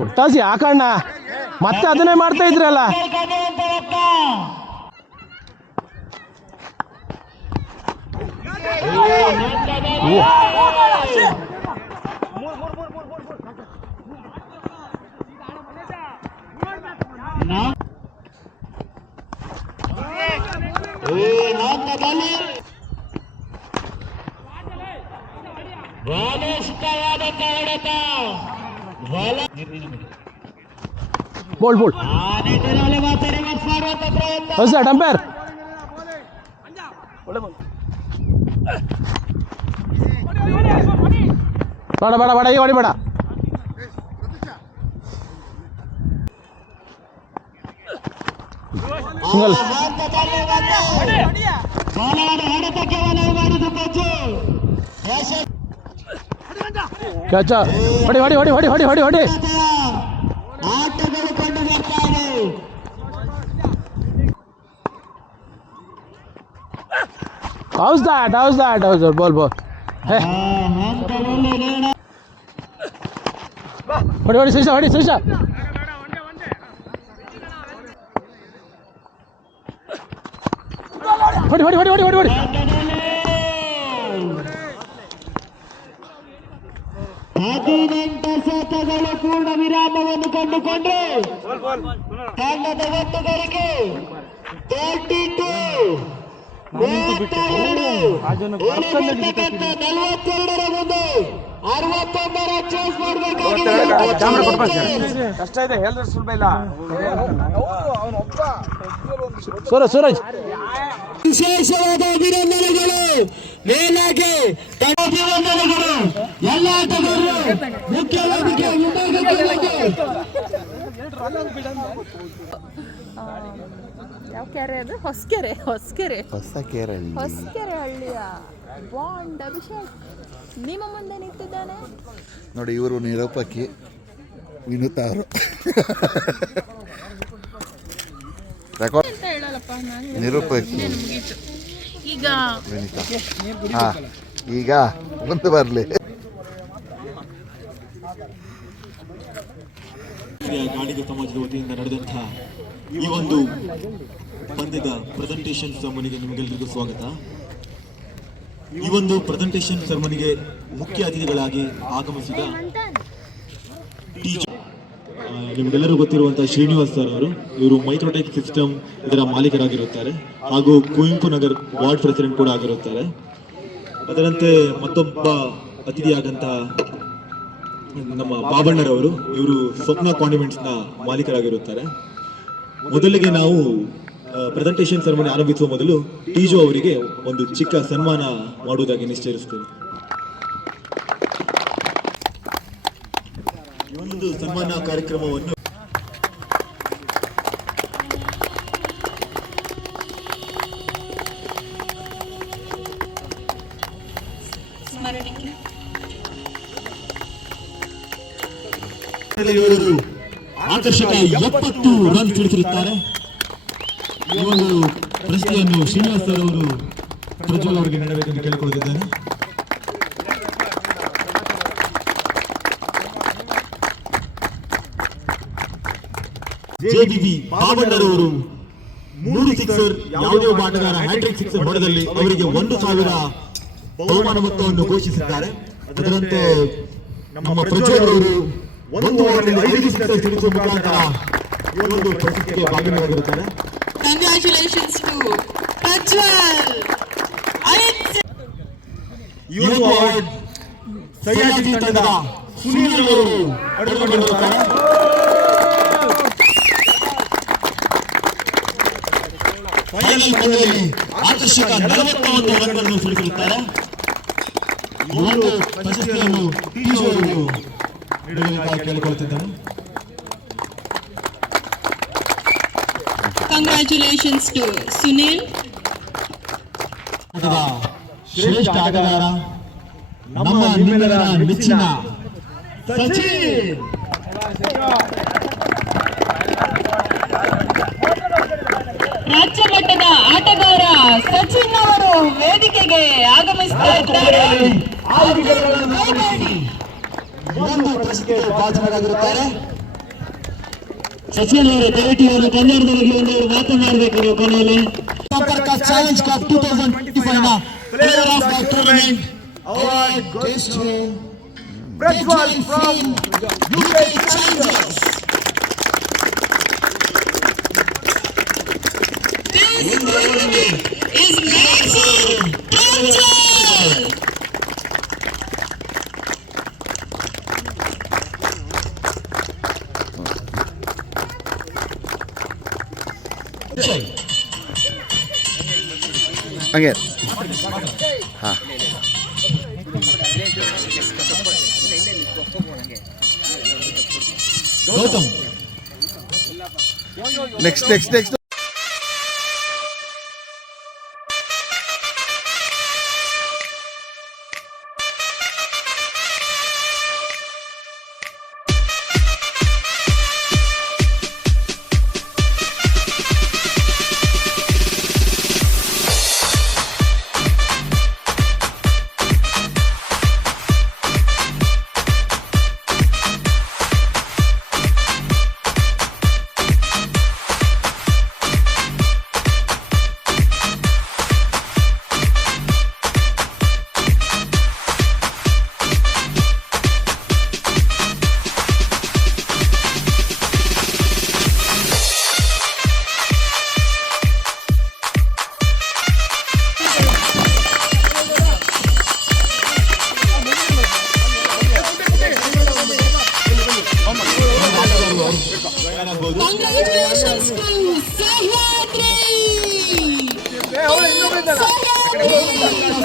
ಒಟ್ಟಾಸಿ ಯಾಕಣ್ಣ ಮತ್ತೆ ಅದನ್ನೇ ಮಾಡ್ತಾ ಇದ್ರಲ್ಲ. ಬೋಲ್ ಬೋಲ್. ಅಂಪೈರ್ ಬೇಡ ಬೇಡ ಬೇಡ ಈಗ ಹೊಡಿಬೇಡ. ಸಿಂಗಲ್ ಕ್ಯಾಚ. ಹೊಡಿ ಹೊಡಿ ಹೊಡಿ ಹೊಡಿ ಹೊಡಿ ಹೊಡಿ ಹೊಡಿ. ಆಟಗಳು ಕಂಡು ಬರ್ತಾರೆ. How's that? How's that? How's that? Ball, ball. Hey. ಹೊಡಿ ಹೊಡಿ ಸೈಸ ಹೊಡಿ ಸೈಸ. ಹೊಡಿ ಹೊಡಿ ಹೊಡಿ ಹೊಡಿ ಹೊಡಿ ಹೊಡಿ. 18 ಸತಗಳು ಪೂರ್ಣ ವಿರಾಮವನ್ನು ಕಂಡುಕೊಂಡು ತಂಡದ ಒತ್ತುಗಾರಿಕೆ 32 42ರ ಮುಂದೆ 61ರ ಚೇಸ್ ಮಾಡಬೇಕಾಗಿದೆ. ಸೂರಜ್ ವಿಶೇಷವಾದ ಅಭಿನಂದನೆಗಳು. ಮೇಲಾಗಿ ಅಭಿನಂದನೆಗಳು ಎಲ್ಲ ಆಟಗಾರರು ಮುಖ್ಯ ವೇದಿಕೆ ಯಾವ ಕೆರೆ ಅದು? ಹೊಸಕೆರೆ ಹೊಸಕೆರೆ ಹೊಸಕೆರೆ ಹೊಸಕೆರೆ ಹಳ್ಳಿಯ ಬಾಂಡ್ ಅಭಿಷೇಕ್ ನಿಮ್ಮ ಮುಂದೆ ನಿಂತಿದ್ದಾನೆ ನೋಡಿ. ಇವರು ನಿರೂಪಕಿ ವಿನುತಾ ಅವರು. ಅಂತ ಹೇಳಲ್ಲಪ್ಪ ನಾನು ನಿರೂಪಕಿ ಈಗ ವಿನಿತಾ. ಹಾಂ ಈಗ ಮುಂದೆ ಬರಲಿ. ಗಾಣಿಗ ಸಮಾಜದ ವತಿಯಿಂದ ನಡೆದಂತಹ ಈ ಒಂದು ಪಂದ್ಯದ ಪ್ರೆಸೆಂಟೇಷನ್ ಸೆರೆಮನಿಗೆ ನಿಮಗೆಲ್ಲರಿಗೂ ಸ್ವಾಗತ. ಈ ಒಂದು ಪ್ರೆಸೆಂಟೇಷನ್ ಸೆರೆಮನಿಗೆ ಮುಖ್ಯ ಅತಿಥಿಗಳಾಗಿ ಆಗಮಿಸಿದ ನಿಮಗೆಲ್ಲರೂ ಗೊತ್ತಿರುವಂತಹ ಶ್ರೀನಿವಾಸ್ ಸರ್ ಅವರು. ಇವರು ಮೈಕ್ರೋಟೆಕ್ ಸಿಸ್ಟಮ್ ಇದರ ಮಾಲೀಕರಾಗಿರುತ್ತಾರೆ ಹಾಗೂ ಕುವೆಂಪು ನಗರ್ ವಾರ್ಡ್ ಪ್ರೆಸಿಡೆಂಟ್ ಕೂಡ ಆಗಿರುತ್ತಾರೆ. ಅದರಂತೆ ಮತ್ತೊಬ್ಬ ಅತಿಥಿಯಾದಂತಹ ನಮ್ಮ ಬಾಬಣ್ಣರವರು, ಇವರು ಸ್ವಪ್ನ ಕಾಂಡಿಮೆಂಟ್ಸ್ ನ ಮಾಲೀಕರಾಗಿರುತ್ತಾರೆ. ಮೊದಲಿಗೆ ನಾವು ಪ್ರೆಸೆಂಟೇಷನ್ ಸೆರೆಮನಿ ಆರಂಭಿಸುವ ಮೊದಲು ಟೀಜೋ ಅವರಿಗೆ ಒಂದು ಚಿಕ್ಕ ಸನ್ಮಾನ ಮಾಡುವುದಾಗಿ ನಿಶ್ಚಯಿಸುತ್ತೇವೆ. ಈ ಒಂದು ಸನ್ಮಾನ ಕಾರ್ಯಕ್ರಮವನ್ನು ಇವರು ಆಕರ್ಷಕ 70 ರನ್ ಸಿಡಿಸಿರುತ್ತಾರೆ. ಈ ಒಂದು ಪ್ರಶ್ನೆಯನ್ನು ಶ್ರೀನಿವಾಸ್ ಸರ್ ಅವರು ಪ್ರಜ್ವಲ್ ಅವರಿಗೆ ನೀಡಬೇಕೆಂದು ಕೇಳಿಕೊಳ್ಳುತ್ತಿದ್ದೇನೆ. ಜೆಬಿಬಿ ಬಾಬಣ್ಣರವರು 3 ಸಿಕ್ಸರ್, ಯಾವುದೇ ಒಬ್ಬ ಆಟಗಾರ ಹ್ಯಾಟ್ರಿಕ್ ಸಿಕ್ಸರ್ ಹೊಡೆದಲ್ಲಿ ಅವರಿಗೆ 1,000 ಬಹುಮಾನ ಮೊತ್ತವನ್ನು ಘೋಷಿಸಿದ್ದಾರೆ. ಅದರಂತೆ ನಮ್ಮ ಪ್ರಜ್ವಲ್ ಅವರು 1 ಓವರ್ನಲ್ಲಿ 5 ಸಿಕ್ಸರ್ ಸಿಡಿಸುವ ಮುಖಾಂತರ ಈ ಒಂದು ಪ್ರಶಸ್ತಿಗೆ ಭಾಗವಹಿಸಿರುತ್ತಾರೆ. Congratulations to Prajwal. ಈ ಒಂದು ಅವಾರ್ಡ್ ಸಹ್ಯಾದ್ರಿ ತಂಡದ ಸುನೀಲ್ ಅವರು ಪಡೆದುಕೊಂಡಿರುತ್ತಾರೆ. ಫೈನಲ್ ಪಂದ್ಯದಲ್ಲಿ ಆಕರ್ಷಕ 41 ರನ್ಗಳನ್ನು ಸಿಡಿಸಿರುತ್ತಾರೆ. ಈ ಒಂದು ಪ್ರಶಸ್ತಿಯನ್ನು ಟೀಚರ್ ಅವರು ನೀಡಬೇಕಾಗಿ ಕೇಳಿಕೊಳ್ಳುತ್ತಿದ್ದೇನೆ. Congratulations to Sunil. ಶ್ರೇಷ್ಠ ಆಟಗಾರ ನಮ್ಮ ನಿಮ್ಮೆಲ್ಲರ ನೆಚ್ಚಿನ ಸಚಿನ್. ರಾಜ್ಯ ಮಟ್ಟದ ಆಟಗಾರ ಸಚಿನ್ ಅವರು ವೇದಿಕೆಗೆ ಆಗಮಿಸ್ತಾ ಇದ್ದಾರೆ. ಒಂದು ಪ್ರಶ್ನೆಗೆ ಭಾಜನರಾಗಿರುತ್ತಾರೆ. ಸಚಿನ್ ಅವರು ದಯವಿಟ್ಟು ಅವರು ಕನ್ನಡದೊಳಗೆ ಒಂದು ಮಾತನಾಡಬೇಕು. ನೀವು ಕೊನೆಯಲ್ಲಿ ಸಂಪರ್ಕ ಚಾಲೆಂಜ್ ಕಪ್ 2025 ನ player of the tournament award goes to Prajwal from UK Challengers. Is Maxim Prajwal. ಹಂಗೆ ಹಾಂ Gautham next Congratulations to Sahyadri.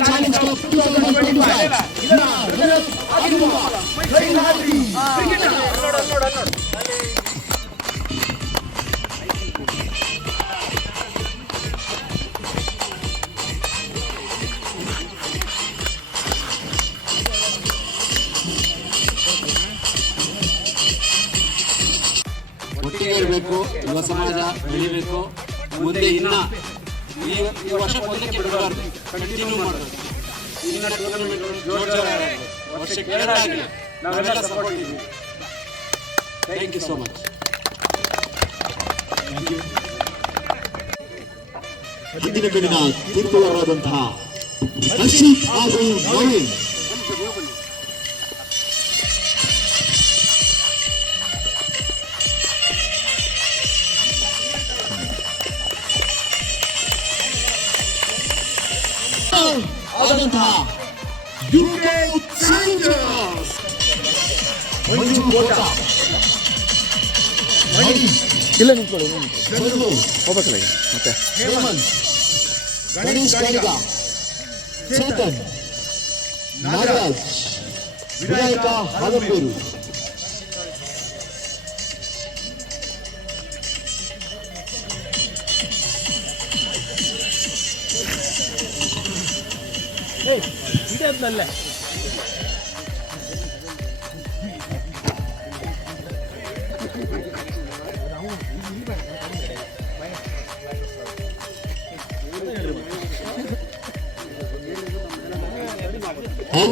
Challenge cup 2025 ಒಟ್ಟಿಗೆ ಇರಬೇಕು. ಯುವ ಸಮಾಜ ಬೆಳಿಬೇಕು. ಮುಂದೆ ಇನ್ನ ಈ ವರ್ಷ ಒಂದಕ್ಕೆ ಬಿಡಬಾರ್ದು, ಕಂಟಿನ್ಯೂ ಮಾಡಬೇಕು. ಇನ್ನ ಟೂರ್ನಮೆಂಟ್ ಜೋರಾಗಿ ವರ್ಷಕ್ಕೆ 2 ಆಗಲಿ, ನಾವೆಲ್ಲ ಸಪೋರ್ಟ್ ಇದ್ದೀವಿ. Thank you so much. ಹಿಂದಿನ ಕಡಿನ ತೀರ್ಪುಗಾರರಾದಂತಹ ಹರ್ಷಿತ್ ಹಾಗೂ ನವೀನ್ ಆದಂತಹ UK Challengers ಮಂಜು ಕೋಟ ಇಲ್ಲ ನಿಂತ್ಕೊಳ್ಳಿ ಹೋಗ್ಬೇಕಲ್ಲ ಮತ್ತೆ ಹೇಮಂತ್ ಗಣೇಶ್ ಗಾಣಿಗ ಚೇತನ್ ನಾಗರಾಜ್ ವಿನಾಯಕ ಹಾಗಂಬೂರು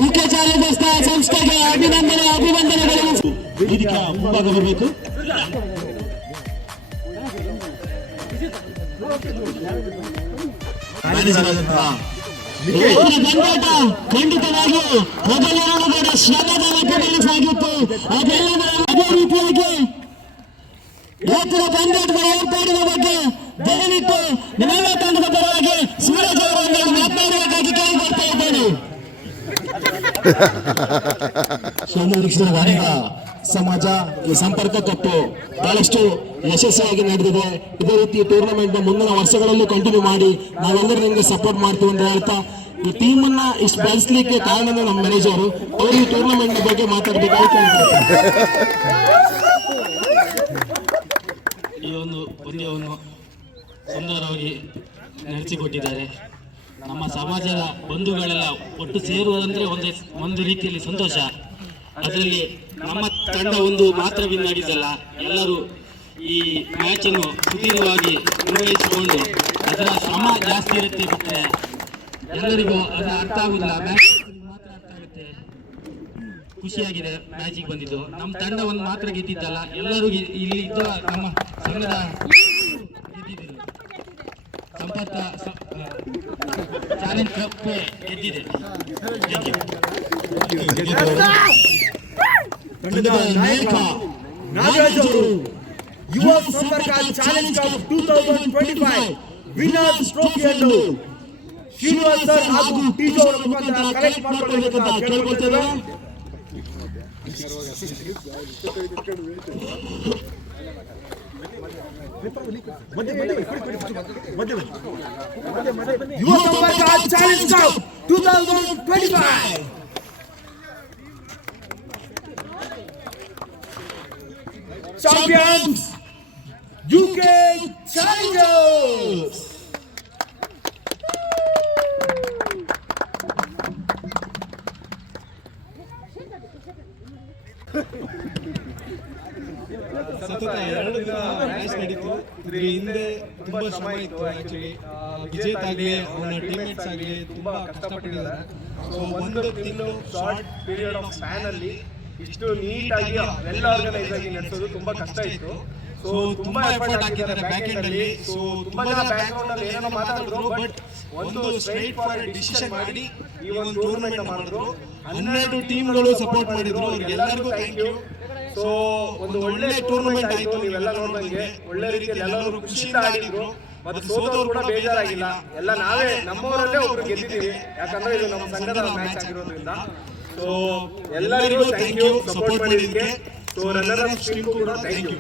ಮುಖ್ಯ ಚಾಲಕಸ್ಥ ಸಂಸ್ಥೆಗೆ ಅಭಿನಂದನೆಗಳು. ವೇದಿಕೆ ಮುಂಭಾಗ ಬರಬೇಕು. ಬಂದಾಟ ಖಂಡಿತವಾಗಿಯೂ ಮೊದಲೆರಡು ಕೂಡ ಶ್ರಮದ ಲೆಕ್ಕದಲ್ಲಿ ಸಾಗಿತ್ತು. ಅದೆಲ್ಲದರ ಅದೇ ರೀತಿಯಾಗಿ ಎತ್ತರ ಬಂದಾಟದ ಏರ್ಪಾಡಿನ ಬಗ್ಗೆ ದಯವಿಟ್ಟು ನಿಮ್ಮೆಲ್ಲ ತಂಡದ ಪರವಾಗಿ ಸೂರಜ್ ಅವರನ್ನು ಮಾತನಾಡಬೇಕಾಗಿ ಕೇಳಿಕೊಳ್ತಾ ಇದ್ದೇನೆ. ಸೋಮವಾರ ಗಾಣಿಗ ಸಮಾಜ ಈ ಸಂಪರ್ಕ ಕಪ್ಪು ಬಹಳಷ್ಟು ಯಶಸ್ವಿಯಾಗಿ ನಡೆದಿದೆ. ಇದೇ ರೀತಿ ಟೂರ್ನಮೆಂಟ್ ಮುಂದಿನ ವರ್ಷಗಳಲ್ಲೂ ಕಂಟಿನ್ಯೂ ಮಾಡಿ ನಾವೆಲ್ಲರೂ ನಿಮಗೆ ಸಪೋರ್ಟ್ ಮಾಡ್ತೀವಿ ಅಂತ ಹೇಳ್ತಾ, ಈ ಟೀಮ್ ಅನ್ನ ಇಷ್ಟು ಬೆಳೆಸಲಿಕ್ಕೆ ಕಾರಣನೇ ನಮ್ಮ ಮ್ಯಾನೇಜರ್. ಅವರು ಈ ಟೂರ್ನಮೆಂಟ್ ಬಗ್ಗೆ ಮಾತಾಡಬೇಕಾಗಿ ಈ ಒಂದು ಪಂದ್ಯವನ್ನು ಸುಂದರವಾಗಿ ನಡೆಸಿಕೊಟ್ಟಿದ್ದಾರೆ. ನಮ್ಮ ಸಮಾಜದ ಬಂಧುಗಳೆಲ್ಲ ಒಟ್ಟು ಸೇರುವುದಂದ್ರೆ ಒಂದು ರೀತಿಯಲ್ಲಿ ಸಂತೋಷ. ಅದರಲ್ಲಿ ನಮ್ಮ ತಂಡ ಒಂದು ಮಾತ್ರ ವಿನ್ ಆಗಿದ್ದಲ್ಲ, ಎಲ್ಲರೂ ಈ ಮ್ಯಾಚ್ ಅನ್ನು ಸುದೀರ್ಘವಾಗಿ ನಿರ್ವಹಿಸಿಕೊಂಡು ಅದರ ಶ್ರಮ ಜಾಸ್ತಿ ಇರುತ್ತೆ ಬಿಟ್ಟರೆ ಎಲ್ಲರಿಗೂ ಅದು ಅರ್ಥ ಆಗುದಿಲ್ಲ. ಮ್ಯಾಚ್ ಮಾತ್ರ ಅರ್ಥ ಆಗುತ್ತೆ. ಖುಷಿಯಾಗಿದೆ ಮ್ಯಾಚಿಗೆ ಬಂದಿದ್ದು. ನಮ್ಮ ತಂಡ ಒಂದು ಮಾತ್ರ ಗೆದ್ದಿದ್ದಲ್ಲ, ಎಲ್ಲರೂ ಇಲ್ಲಿ ಇದ್ದ ನಮ್ಮ ಸಂಘದ ಗೆದ್ದಿದ್ದರು. ಸಂಪರ್ಕ ಚಾಲೆಂಜ್ ಕಪ್ ಗೆದ್ದಿದೆ. ನಾಯಕ ನಾಗರಾಜ್ ಅವರು Yuva Samparka challenge cup 2025 winners ಟ್ರೋಫಿಯನ್ನು ಶ್ರೀನಿವಾಸ್ ಸರ್ ಹಾಗೂ ಟೀಚರ್ ಅವರ ಮುಖಾಂತರ ಕಲೆಕ್ಟ್ ಮಾಡಿಕೊಳ್ಳಬೇಕಂತ ಕೇಳಿಕೊಳ್ತೇವೆ. Yuva Samparka challenge cup 2025 champions UK Challengers. ಸತತ 2 ದಿನ ಮ್ಯಾಚ್ ನಡೀತು. ಇದ್ರ ಹಿಂದೆ ತುಂಬಾ ಶ್ರಮ ಇತ್ತು. ಆಕ್ಚುಲಿ ವಿಜೇತ್ ಆಗ್ಲಿ ಅವನ ಟೀಮ್ಮೇಟ್ಸ್ ಆಗ್ಲಿ ತುಂಬಾ ಕಷ್ಟಪಟ್ಟಿದ್ದಾರೆ. ಸೊ ಒಂದು ತಿಂಗಳು ಶಾರ್ಟ್ ಪೀರಿಯಡ್ ಆಫ್ ಸ್ಪ್ಯಾನ್ ಅಲ್ಲಿ ಇಷ್ಟು ನೀಟಾಗಿ ಎಲ್ಲ ಆರ್ಗನೈಸ್ ಆಗಿ ನಡೆಸೋದು ತುಂಬಾ ಕಷ್ಟ ಇತ್ತು. ಸೊ ತುಂಬಾ ಎಫರ್ಟ್ ಹಾಕಿದ್ದಾರೆ ಬ್ಯಾಕ್ ಎಂಡ್ ಅಲ್ಲಿ. ಸೊ ತುಂಬಾ ಜನ ಬ್ಯಾಕ್ ಗ್ರೌಂಡ್ ಅಲ್ಲಿ ಏನೋ ಮಾತಾಡಿದ್ರು, ಬಟ್ ಒಂದು ಸ್ಟ್ರೈಟ್ ಫಾರ್ವರ್ಡ್ ಡಿಸಿಷನ್ ಮಾಡಿ ಈ ಒಂದು ಟೂರ್ನಮೆಂಟ್ ಮಾಡಿದ್ರು. 12 ಟೀಮ್ಗಳು ಸಪೋರ್ಟ್ ಮಾಡಿದ್ರು. ಅವ್ರಿಗೆಲ್ಲರಿಗೂ ಥ್ಯಾಂಕ್ ಯು. ಸೊ ಒಂದು ಒಳ್ಳೆ ಟೂರ್ನಮೆಂಟ್ ಆಯ್ತು. ನೀವೆಲ್ಲ ನೋಡಿದಂಗೆ ಒಳ್ಳೆ ರೀತಿಯಲ್ಲಿ ಎಲ್ಲರೂ ಖುಷಿಯಿಂದ ಆಡಿದ್ರು. ಮತ್ತೆ ಸೋತವ್ರು ಕೂಡ ಬೇಜಾರಾಗಿಲ್ಲ. ಎಲ್ಲ ನಾವೇ ನಮ್ಮವರಲ್ಲೇ ಒಬ್ರು ಗೆದ್ದಿದ್ದೀವಿ. ಯಾಕಂದ್ರೆ ಇದು ನಮ್ಮ ಸಂಘದ ಮ್ಯಾಚ್ ಆಗಿರೋದ್ರಿಂದ. ಸೊ ಎಲ್ಲರಿಗೂ ಥ್ಯಾಂಕ್ ಯು ಸಪೋರ್ಟ್ ಮಾಡಿದ್ದಕ್ಕೆ. ಸೊ ರನ್ನರ್ ಅಪ್ ಟೀಮ್ ಕೂಡ ಥ್ಯಾಂಕ್ ಯು.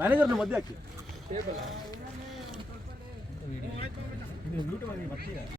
ಮ್ಯಾನೇಜರ್ನ ಮಧ್ಯೆ ಹಾಕಿ.